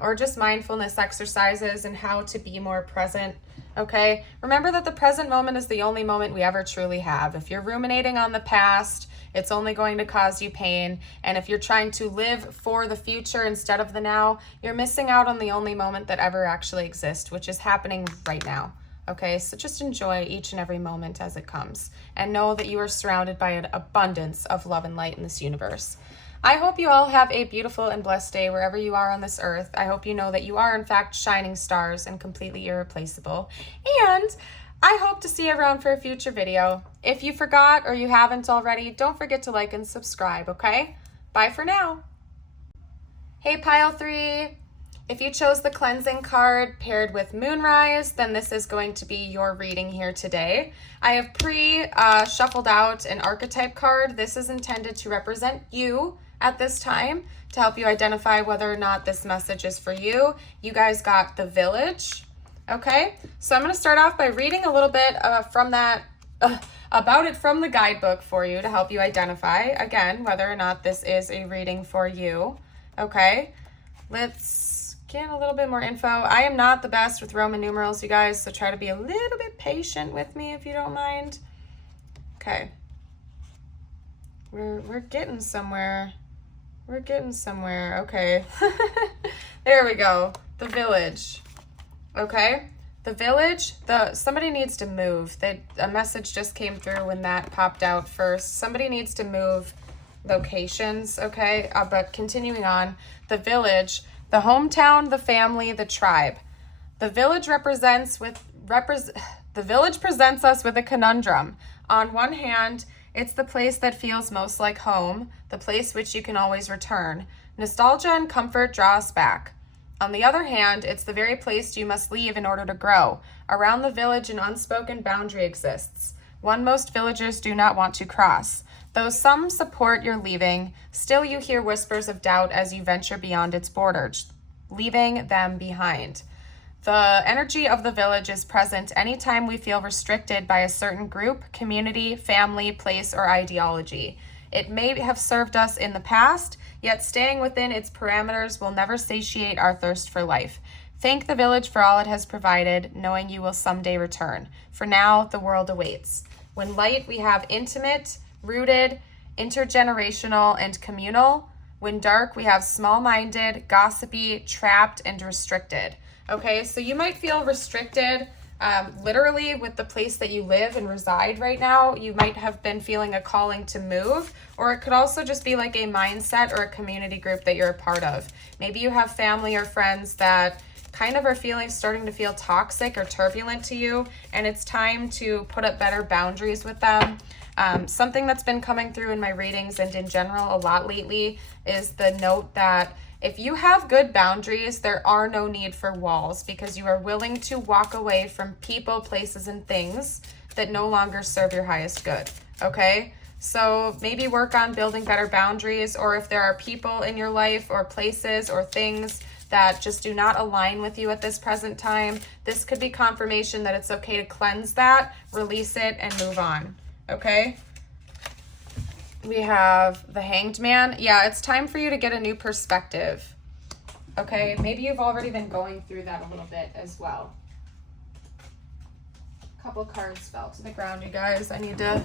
or just mindfulness exercises and how to be more present. Okay, remember that the present moment is the only moment we ever truly have. If you're ruminating on the past, it's only going to cause you pain. And if you're trying to live for the future instead of the now, you're missing out on the only moment that ever actually exists, which is happening right now. Okay, so just enjoy each and every moment as it comes, and know that you are surrounded by an abundance of love and light in this universe. I hope you all have a beautiful and blessed day wherever you are on this earth. I hope you know that you are, in fact, shining stars and completely irreplaceable. And I hope to see you around for a future video. If you forgot or you haven't already, don't forget to like and subscribe, okay? Bye for now. Hey, Pile 3. If you chose the cleansing card paired with Moonrise, then this is going to be your reading here today. I have shuffled out an archetype card. This is intended to represent you at this time to help you identify whether or not this message is for you. You guys got the Village, okay? So I'm going to start off by reading a little bit about it from the guidebook for you to help you identify, again, whether or not this is a reading for you, okay? Let's get a little bit more info. I am not the best with Roman numerals, you guys, so try to be a little bit patient with me if you don't mind. Okay. We're getting somewhere. We're getting somewhere. Okay. There we go. The Village. Okay. The village, somebody needs to move. A message just came through when that popped out first. Somebody needs to move locations, okay? But continuing on, the village, the hometown, the family, the tribe. The village presents us with a conundrum. On one hand, it's the place that feels most like home, the place which you can always return. Nostalgia and comfort draw us back. On the other hand, it's the very place you must leave in order to grow. Around the village, an unspoken boundary exists, one most villagers do not want to cross. Though some support your leaving, still you hear whispers of doubt as you venture beyond its borders, leaving them behind. The energy of the village is present anytime we feel restricted by a certain group, community, family, place, or ideology. It may have served us in the past, yet staying within its parameters will never satiate our thirst for life. Thank the village for all it has provided, knowing you will someday return. For now, the world awaits. When light, we have intimate, rooted, intergenerational, and communal. When dark, we have small-minded, gossipy, trapped, and restricted. Okay, so you might feel restricted literally with the place that you live and reside right now. You might have been feeling a calling to move, or it could also just be like a mindset or a community group that you're a part of. Maybe you have family or friends that kind of are starting to feel toxic or turbulent to you, and it's time to put up better boundaries with them. Something that's been coming through in my readings and in general a lot lately is the note that if you have good boundaries, there are no need for walls because you are willing to walk away from people, places, and things that no longer serve your highest good, okay? So maybe work on building better boundaries, or if there are people in your life or places or things that just do not align with you at this present time, this could be confirmation that it's okay to cleanse that, release it, and move on, okay? We have the Hanged Man. Yeah, it's time for you to get a new perspective. Okay, maybe you've already been going through that a little bit as well. A couple cards fell to the ground, you guys. I need to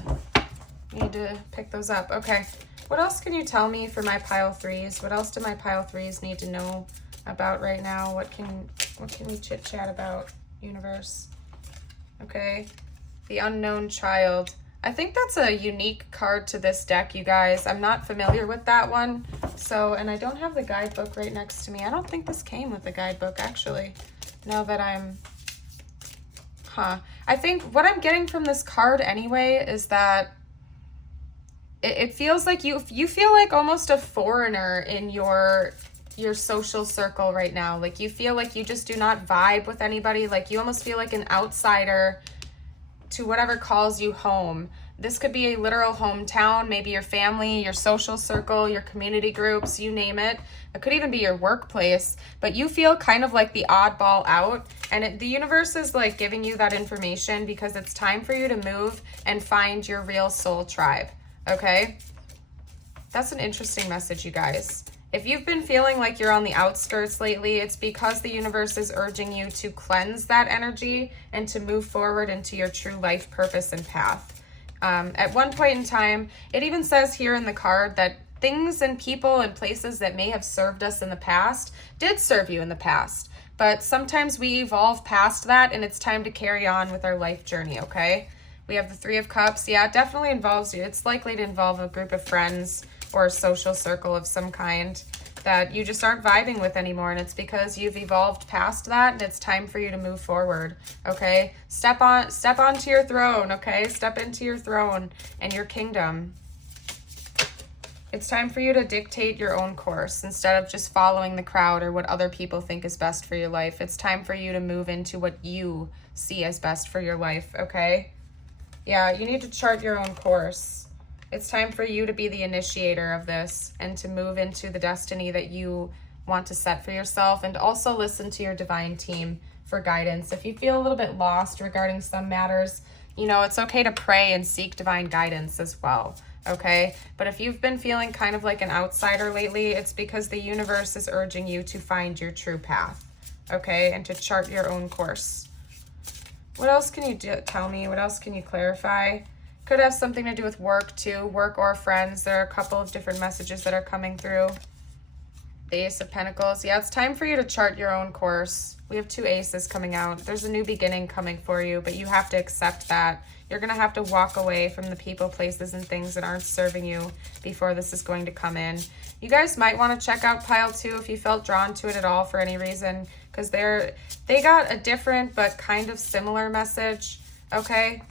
pick those up. Okay, what else can you tell me for my pile threes? What else do my pile threes need to know about right now? What can we chit chat about, universe? Okay, the Unknown Child. I think that's a unique card to this deck, you guys. I'm not familiar with that one. And I don't have the guidebook right next to me. I don't think this came with the guidebook, actually. Now that I think what I'm getting from this card anyway is that it feels like you feel like almost a foreigner in your social circle right now. Like you feel like you just do not vibe with anybody. Like you almost feel like an outsider to whatever calls you home. This could be a literal hometown, maybe your family, your social circle, your community groups, you name it. It could even be your workplace, but you feel kind of like the oddball out, and the universe is like giving you that information because it's time for you to move and find your real soul tribe, okay? That's an interesting message, you guys. If you've been feeling like you're on the outskirts lately, it's because the universe is urging you to cleanse that energy and to move forward into your true life purpose and path. At one point in time, it even says here in the card that things and people and places that may have served us in the past did serve you in the past. But sometimes we evolve past that and it's time to carry on with our life journey, okay? We have the Three of Cups. Yeah, it definitely involves you. It's likely to involve a group of friends or a social circle of some kind that you just aren't vibing with anymore, and it's because you've evolved past that and it's time for you to move forward, okay? Step onto your throne, okay? Step into your throne and your kingdom. It's time for you to dictate your own course instead of just following the crowd or what other people think is best for your life. It's time for you to move into what you see as best for your life, okay? Yeah, you need to chart your own course. It's time for you to be the initiator of this and to move into the destiny that you want to set for yourself, and also listen to your divine team for guidance. If you feel a little bit lost regarding some matters, it's okay to pray and seek divine guidance as well, okay? But if you've been feeling kind of like an outsider lately, it's because the universe is urging you to find your true path, okay? And to chart your own course. What else can you tell me? What else can you clarify? Could have something to do with work too, work or friends. There are a couple of different messages that are coming through. The Ace of Pentacles. Yeah, it's time for you to chart your own course. We have 2 aces coming out. There's a new beginning coming for you, but you have to accept that. You're going to have to walk away from the people, places, and things that aren't serving you before this is going to come in. You guys might want to check out pile 2 if you felt drawn to it at all for any reason, because they got a different but kind of similar message, okay?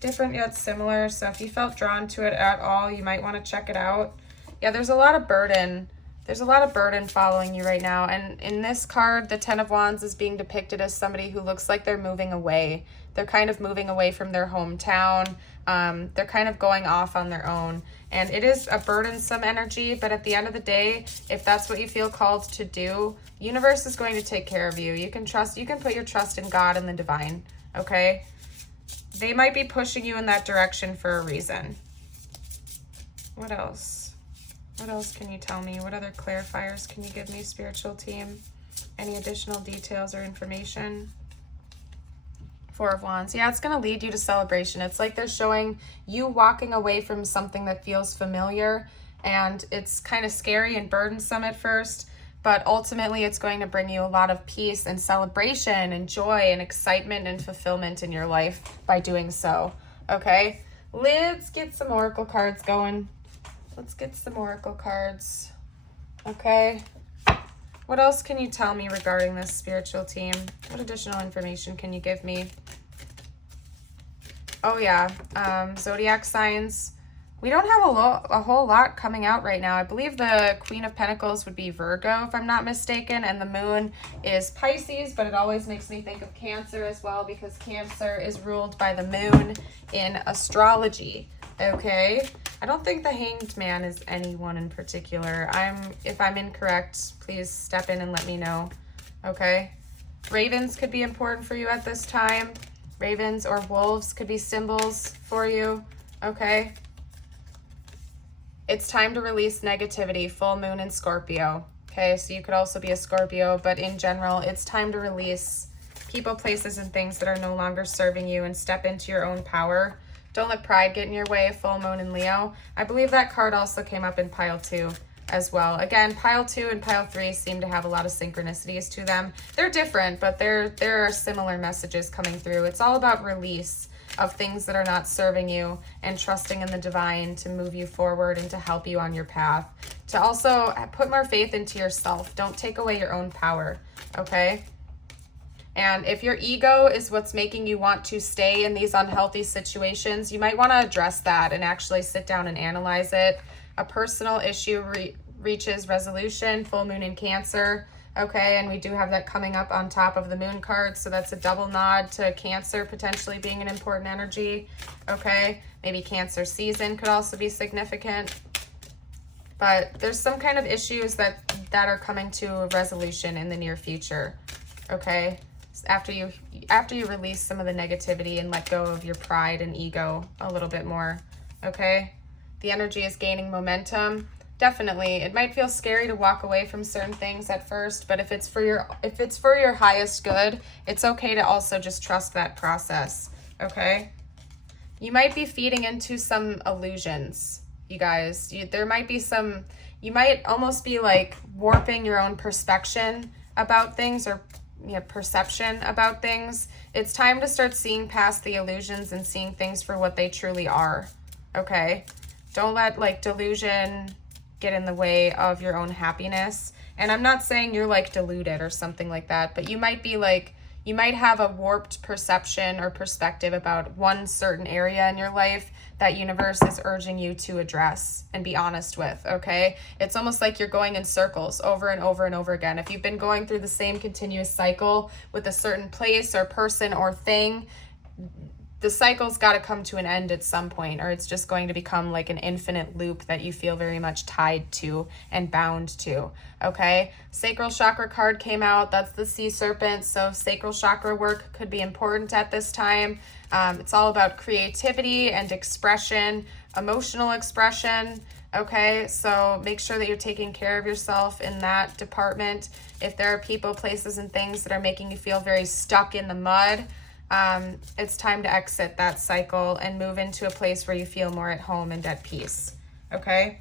Different yet similar. So if you felt drawn to it at all, you might want to check it out. Yeah, there's a lot of burden. There's a lot of burden following you right now. And in this card, the 10 of Wands is being depicted as somebody who looks like they're moving away. They're kind of moving away from their hometown. They're kind of going off on their own. And it is a burdensome energy, but at the end of the day, if that's what you feel called to do, the universe is going to take care of you. You can put your trust in God and the divine, okay? They might be pushing you in that direction for a reason. What else? What else can you tell me? What other clarifiers can you give me, spiritual team? Any additional details or information? 4 of Wands. Yeah, it's going to lead you to celebration. It's like they're showing you walking away from something that feels familiar, and it's kind of scary and burdensome at first, but ultimately it's going to bring you a lot of peace and celebration and joy and excitement and fulfillment in your life by doing so. Okay, let's get some oracle cards going. Let's get some oracle cards. Okay. What else can you tell me regarding this, spiritual team? What additional information can you give me? Oh yeah, zodiac signs. We don't have a whole lot coming out right now. I believe the Queen of Pentacles would be Virgo, if I'm not mistaken, and the moon is Pisces, but it always makes me think of Cancer as well, because Cancer is ruled by the moon in astrology. Okay, I don't think the Hanged Man is anyone in particular. If I'm incorrect, please step in and let me know. Okay, ravens could be important for you at this time. Ravens or wolves could be symbols for you. Okay, it's time to release negativity. Full moon in Scorpio. Okay, so you could also be a Scorpio, but in general, it's time to release people, places, and things that are no longer serving you and step into your own power. Don't let pride get in your way. Full moon in Leo. I believe that card also came up in pile 2 as well. Again, pile 2 and pile 3 seem to have a lot of synchronicities to them. They're different, but there are similar messages coming through. It's all about release of things that are not serving you and trusting in the divine to move you forward and to help you on your path. To also put more faith into yourself. Don't take away your own power, okay? And if your ego is what's making you want to stay in these unhealthy situations, you might want to address that and actually sit down and analyze it. A personal issue reaches resolution. Full moon in Cancer. Okay, and we do have that coming up on top of the moon card, so that's a double nod to Cancer potentially being an important energy. Okay, maybe Cancer season could also be significant. But there's some kind of issues that are coming to a resolution in the near future. Okay, after you release some of the negativity and let go of your pride and ego a little bit more. Okay, the energy is gaining momentum. Definitely, it might feel scary to walk away from certain things at first, but if it's for your highest good, it's okay to also just trust that process. Okay, you might be feeding into some illusions, you guys. There might be some. You might almost be like warping your own perception about things, or perception about things. It's time to start seeing past the illusions and seeing things for what they truly are. Okay, don't let delusion get in the way of your own happiness. And I'm not saying you're deluded or something like that, but you might be you might have a warped perception or perspective about one certain area in your life that universe is urging you to address and be honest with. Okay, it's almost like you're going in circles over and over and over again. If you've been going through the same continuous cycle with a certain place or person or thing, the cycle's got to come to an end at some point, or it's just going to become like an infinite loop that you feel very much tied to and bound to. Okay, sacral chakra card came out. That's the sea serpent, so sacral chakra work could be important at this time. It's all about creativity and expression, emotional expression. Okay, so make sure that you're taking care of yourself in that department. If there are people, places, and things that are making you feel very stuck in the mud, it's time to exit that cycle and move into a place where you feel more at home and at peace. Okay?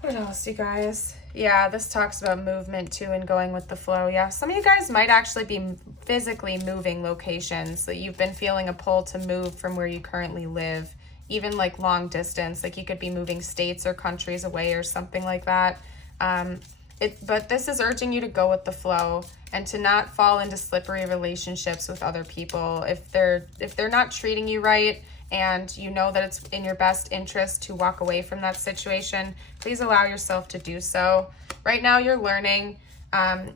What else, you guys? Yeah, this talks about movement too and going with the flow. Yeah, some of you guys might actually be physically moving locations, that you've been feeling a pull to move from where you currently live, even like long distance, like you could be moving states or countries away or something like that. But this is urging you to go with the flow and to not fall into slippery relationships with other people. If they're not treating you right, and you know that it's in your best interest to walk away from that situation, please allow yourself to do so. Right now you're learning.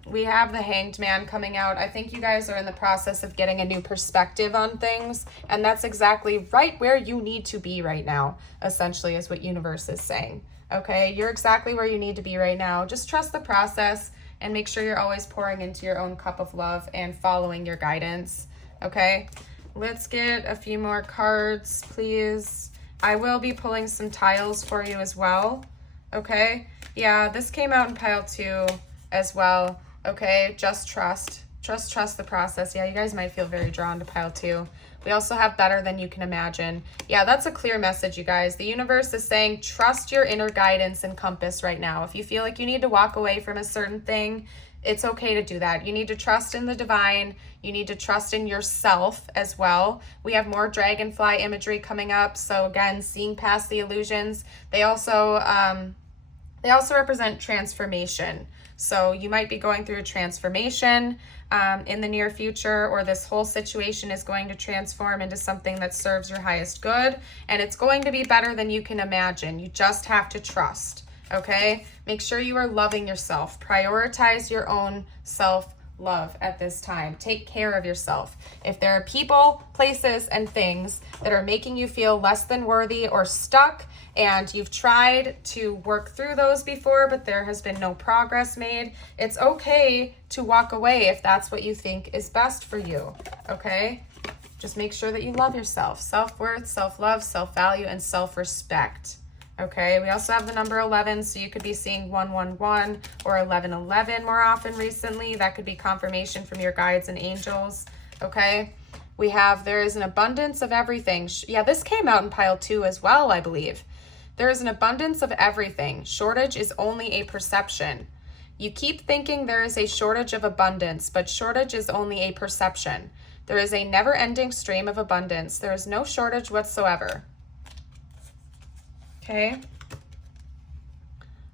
We have the Hanged Man coming out. I think you guys are in the process of getting a new perspective on things, and that's exactly right where you need to be right now, essentially, is what universe is saying. Okay, you're exactly where you need to be right now. Just trust the process and make sure you're always pouring into your own cup of love and following your guidance. Okay, let's get a few more cards, please. I will be pulling some tiles for you as well. Okay, yeah, this came out in pile 2 as well. Okay, just trust the process. Yeah, you guys might feel very drawn to pile 2. We also have better than you can imagine. Yeah, that's a clear message, you guys. The universe is saying trust your inner guidance and compass right now. If you feel like you need to walk away from a certain thing, it's okay to do that. You need to trust in the divine. You need to trust in yourself as well. We have more dragonfly imagery coming up. So again, seeing past the illusions. They also represent transformation. So you might be going through a transformation in the near future, or this whole situation is going to transform into something that serves your highest good, and it's going to be better than you can imagine. You just have to trust, okay? Make sure you are loving yourself. Prioritize your own self-love at this time. Take care of yourself. If there are people, places, and things that are making you feel less than worthy or stuck, and you've tried to work through those before, but there has been no progress made, it's okay to walk away if that's what you think is best for you, okay? Just make sure that you love yourself. Self-worth, self-love, self-value, and self-respect, okay? We also have the number 11, so you could be seeing 111 or 1111 more often recently. That could be confirmation from your guides and angels, okay? We have there is an abundance of everything. Yeah, this came out in pile 2 as well, I believe. There is an abundance of everything. Shortage is only a perception. You keep thinking there is a shortage of abundance, but shortage is only a perception. There is a never-ending stream of abundance. There is no shortage whatsoever. Okay.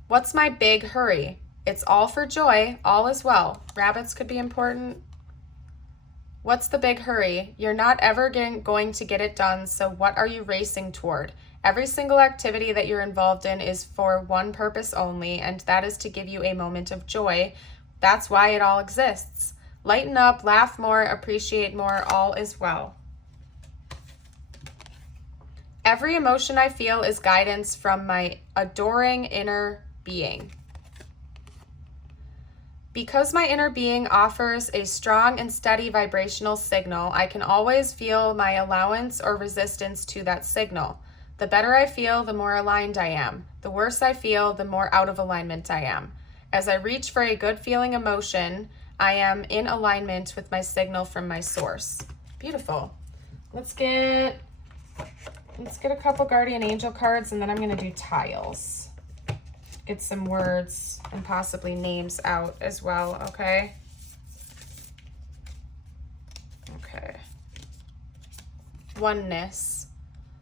What's my big hurry? It's all for joy. All is well. Rabbits could be important. What's the big hurry? You're not ever going to get it done, so what are you racing toward? Every single activity that you're involved in is for one purpose only, and that is to give you a moment of joy. That's why it all exists. Lighten up, laugh more, appreciate more, all is well. Every emotion I feel is guidance from my adoring inner being. Because my inner being offers a strong and steady vibrational signal, I can always feel my allowance or resistance to that signal. The better I feel, the more aligned I am. The worse I feel, the more out of alignment I am. As I reach for a good feeling emotion, I am in alignment with my signal from my source. Beautiful. Let's get a couple guardian angel cards, and then I'm going to do tiles. Get some words and possibly names out as well, okay? Okay. Oneness.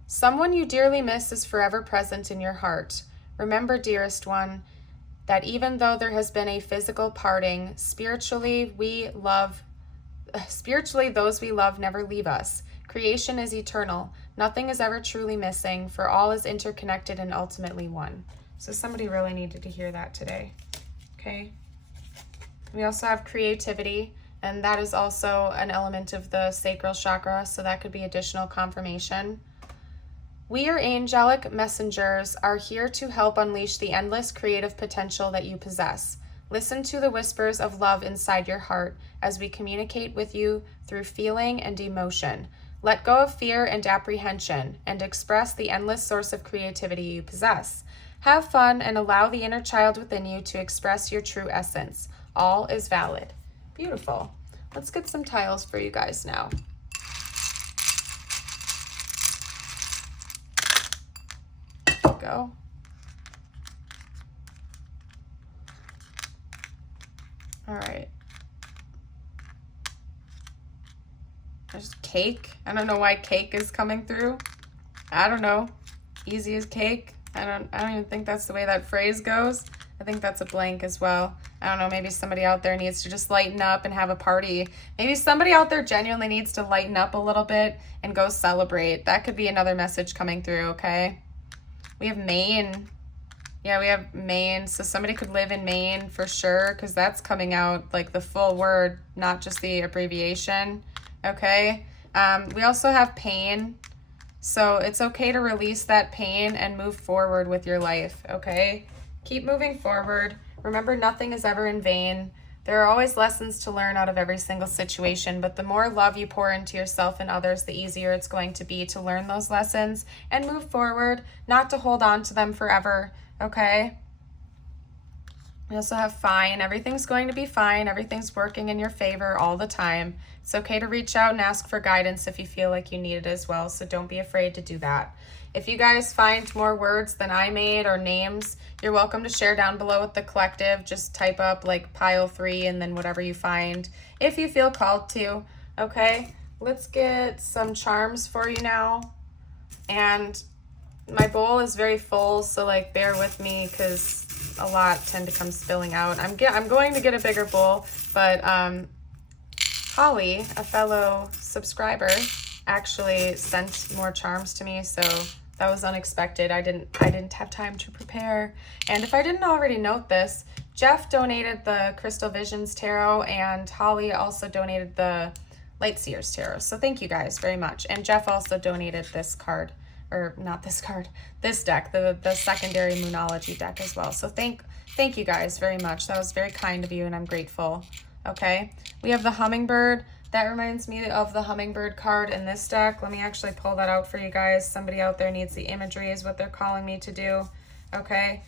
Someone you dearly miss is forever present in your heart. Remember, dearest one, that even though there has been a physical parting, spiritually those we love never leave us. Creation is eternal. Nothing is ever truly missing, for all is interconnected and ultimately one. So somebody really needed to hear that today, okay? We also have creativity, and that is also an element of the sacral chakra, so that could be additional confirmation. We, your angelic messengers, are here to help unleash the endless creative potential that you possess. Listen to the whispers of love inside your heart as we communicate with you through feeling and emotion. Let go of fear and apprehension and express the endless source of creativity you possess. Have fun and allow the inner child within you to express your true essence. All is valid. Beautiful. Let's get some tiles for you guys now. Go. All right. There's cake. I don't know why cake is coming through. I don't know. Easy as cake. I don't even think that's the way that phrase goes. I think that's a blank as well. I don't know, maybe somebody out there needs to just lighten up and have a party. Maybe somebody out there genuinely needs to lighten up a little bit and go celebrate. That could be another message coming through, okay? We have Maine. Yeah, we have Maine. So somebody could live in Maine for sure, because that's coming out like the full word, not just the abbreviation, okay? We also have pain. So it's okay to release that pain and move forward with your life, okay? Keep moving forward. Remember, nothing is ever in vain. There are always lessons to learn out of every single situation, but the more love you pour into yourself and others, the easier it's going to be to learn those lessons and move forward, not to hold on to them forever, okay? We also have fine. Everything's going to be fine. Everything's working in your favor all the time. It's okay to reach out and ask for guidance if you feel like you need it as well, so don't be afraid to do that. If you guys find more words than I made or names, you're welcome to share down below with the collective. Just type up like pile 3 and then whatever you find if you feel called to, okay? Let's get some charms for you now. And my bowl is very full, so like bear with me because a lot tend to come spilling out. I'm going to get a bigger bowl, but Holly, a fellow subscriber, actually sent more charms to me, so that was unexpected. I didn't have time to prepare. And if I didn't already note this, Jeff donated the Crystal Visions Tarot, and Holly also donated the Light Seers Tarot. So thank you guys very much. And Jeff also donated this card, or not this card, this deck, the secondary Moonology deck as well. So thank you guys very much. That was very kind of you, and I'm grateful. Okay, we have the Hummingbird. That reminds me of the Hummingbird card in this deck. Let me actually pull that out for you guys. Somebody out there needs the imagery is what they're calling me to do. Okay,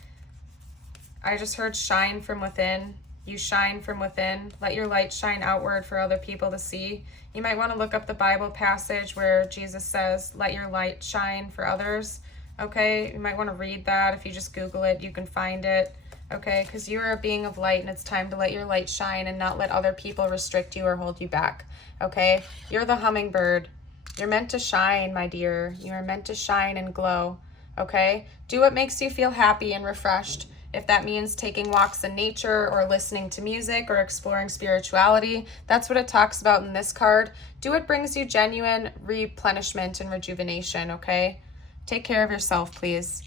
I just heard shine from within. You shine from within. Let your light shine outward for other people to see. You might want to look up the Bible passage where Jesus says, let your light shine for others. Okay, you might want to read that. If you just Google it, you can find it. Okay, because you are a being of light, and it's time to let your light shine and not let other people restrict you or hold you back. Okay, you're the hummingbird. You're meant to shine, my dear. You are meant to shine and glow. Okay, do what makes you feel happy and refreshed. If that means taking walks in nature or listening to music or exploring spirituality, that's what it talks about in this card. Do what brings you genuine replenishment and rejuvenation, okay? Take care of yourself, please.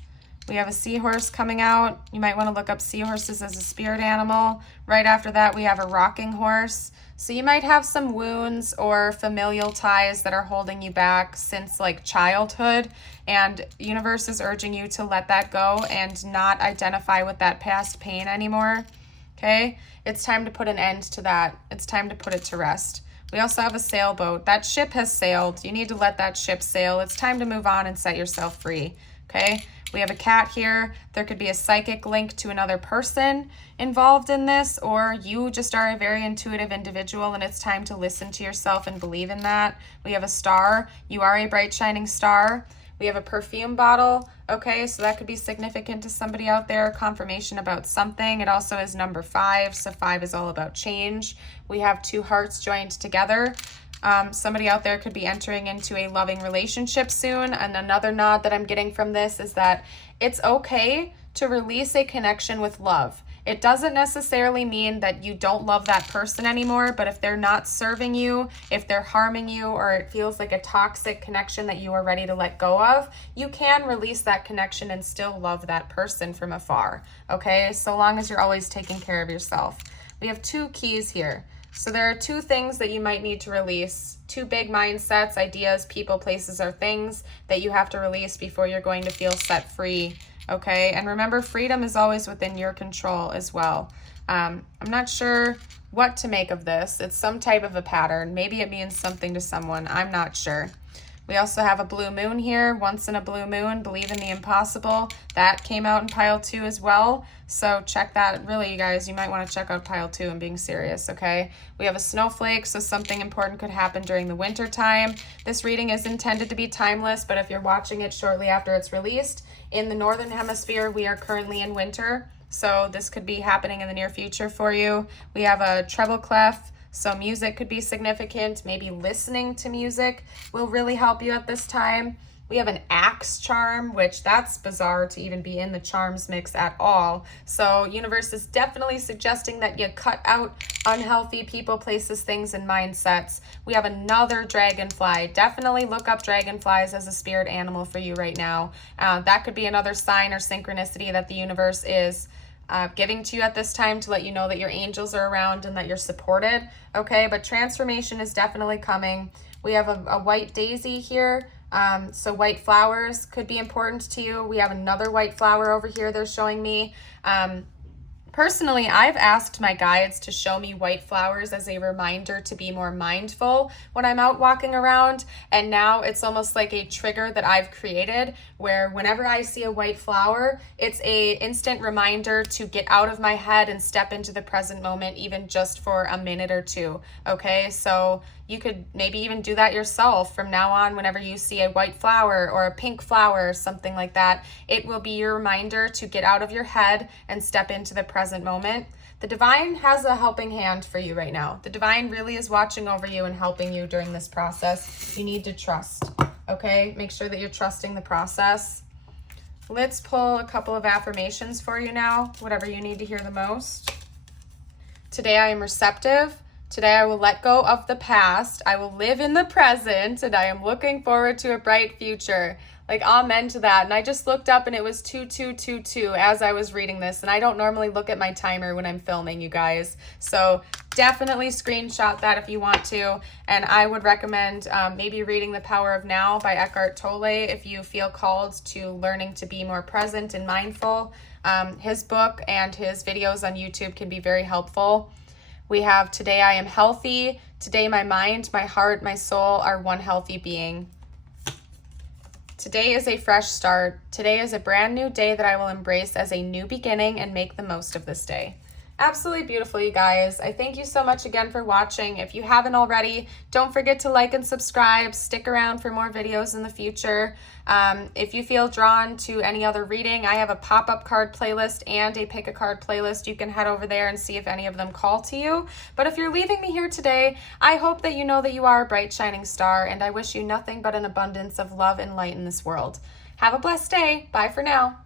We have a seahorse coming out. You might want to look up seahorses as a spirit animal. Right after that, we have a rocking horse. So you might have some wounds or familial ties that are holding you back since like childhood, and universe is urging you to let that go and not identify with that past pain anymore. Okay? It's time to put an end to that. It's time to put it to rest. We also have a sailboat. That ship has sailed. You need to let that ship sail. It's time to move on and set yourself free. Okay? We have a cat here. There could be a psychic link to another person involved in this, or you just are a very intuitive individual and it's time to listen to yourself and believe in that. We have a star. You are a bright, shining star. We have a perfume bottle. Okay, so that could be significant to somebody out there, confirmation about something. It also is number 5, so 5 is all about change. We have 2 hearts joined together. Somebody out there could be entering into a loving relationship soon. And another nod that I'm getting from this is that it's okay to release a connection with love. It doesn't necessarily mean that you don't love that person anymore, but if they're not serving you, if they're harming you, or it feels like a toxic connection that you are ready to let go of, you can release that connection and still love that person from afar, okay? So long as you're always taking care of yourself. We have 2 keys here. So there are 2 things that you might need to release, 2 big mindsets, ideas, people, places, or things that you have to release before you're going to feel set free, okay? And remember, freedom is always within your control as well. I'm not sure what to make of this. It's some type of a pattern. Maybe it means something to someone. I'm not sure. We also have a blue moon here, once in a blue moon, believe in the impossible. That came out in pile 2 as well. So check that. Really, you guys, you might want to check out pile 2. I'm being serious, okay? We have a snowflake, so something important could happen during the winter time. This reading is intended to be timeless, but if you're watching it shortly after it's released, in the northern hemisphere, we are currently in winter. so this could be happening in the near future for you. We have a treble clef, so music could be significant. Maybe listening to music will really help you at this time. We have an axe charm, which that's bizarre to even be in the charms mix at all. So universe is definitely suggesting that you cut out unhealthy people, places, things, and mindsets. We have another dragonfly. Definitely look up dragonflies as a spirit animal for you right now. That could be another sign or synchronicity that the universe is giving to you at this time to let you know that your angels are around and that you're supported, okay? But transformation is definitely coming. We have a white daisy here. So white flowers could be important to you. We have another white flower over here they're showing me. Personally, I've asked my guides to show me white flowers as a reminder to be more mindful when I'm out walking around. And now it's almost like a trigger that I've created where whenever I see a white flower, it's a instant reminder to get out of my head and step into the present moment, even just for a minute or two. Okay, so you could maybe even do that yourself from now on. Whenever you see a white flower or a pink flower or something like that, it will be your reminder to get out of your head and step into the present moment. The divine has a helping hand for you right now. The divine really is watching over you and helping you during this process. You need to trust, okay? Make sure that you're trusting the process. Let's pull a couple of affirmations for you now, whatever you need to hear the most. Today I am receptive. Today I will let go of the past. I will live in the present, and I am looking forward to a bright future. Like, amen to that. And I just looked up and it was 2222 as I was reading this. And I don't normally look at my timer when I'm filming, you guys. So definitely screenshot that if you want to. And I would recommend maybe reading The Power of Now by Eckhart Tolle if you feel called to learning to be more present and mindful. His book and his videos on YouTube can be very helpful. We have today I am healthy. Today my mind, my heart, my soul are one healthy being. Today is a fresh start. Today is a brand new day that I will embrace as a new beginning and make the most of this day. Absolutely beautiful, you guys. I thank you so much again for watching. If you haven't already, don't forget to like and subscribe. Stick around for more videos in the future. If you feel drawn to any other reading, I have a pop-up card playlist and a pick a card playlist. You can head over there and see if any of them call to you. But if you're leaving me here today, I hope that you know that you are a bright, shining star, and I wish you nothing but an abundance of love and light in this world. Have a blessed day. Bye for now.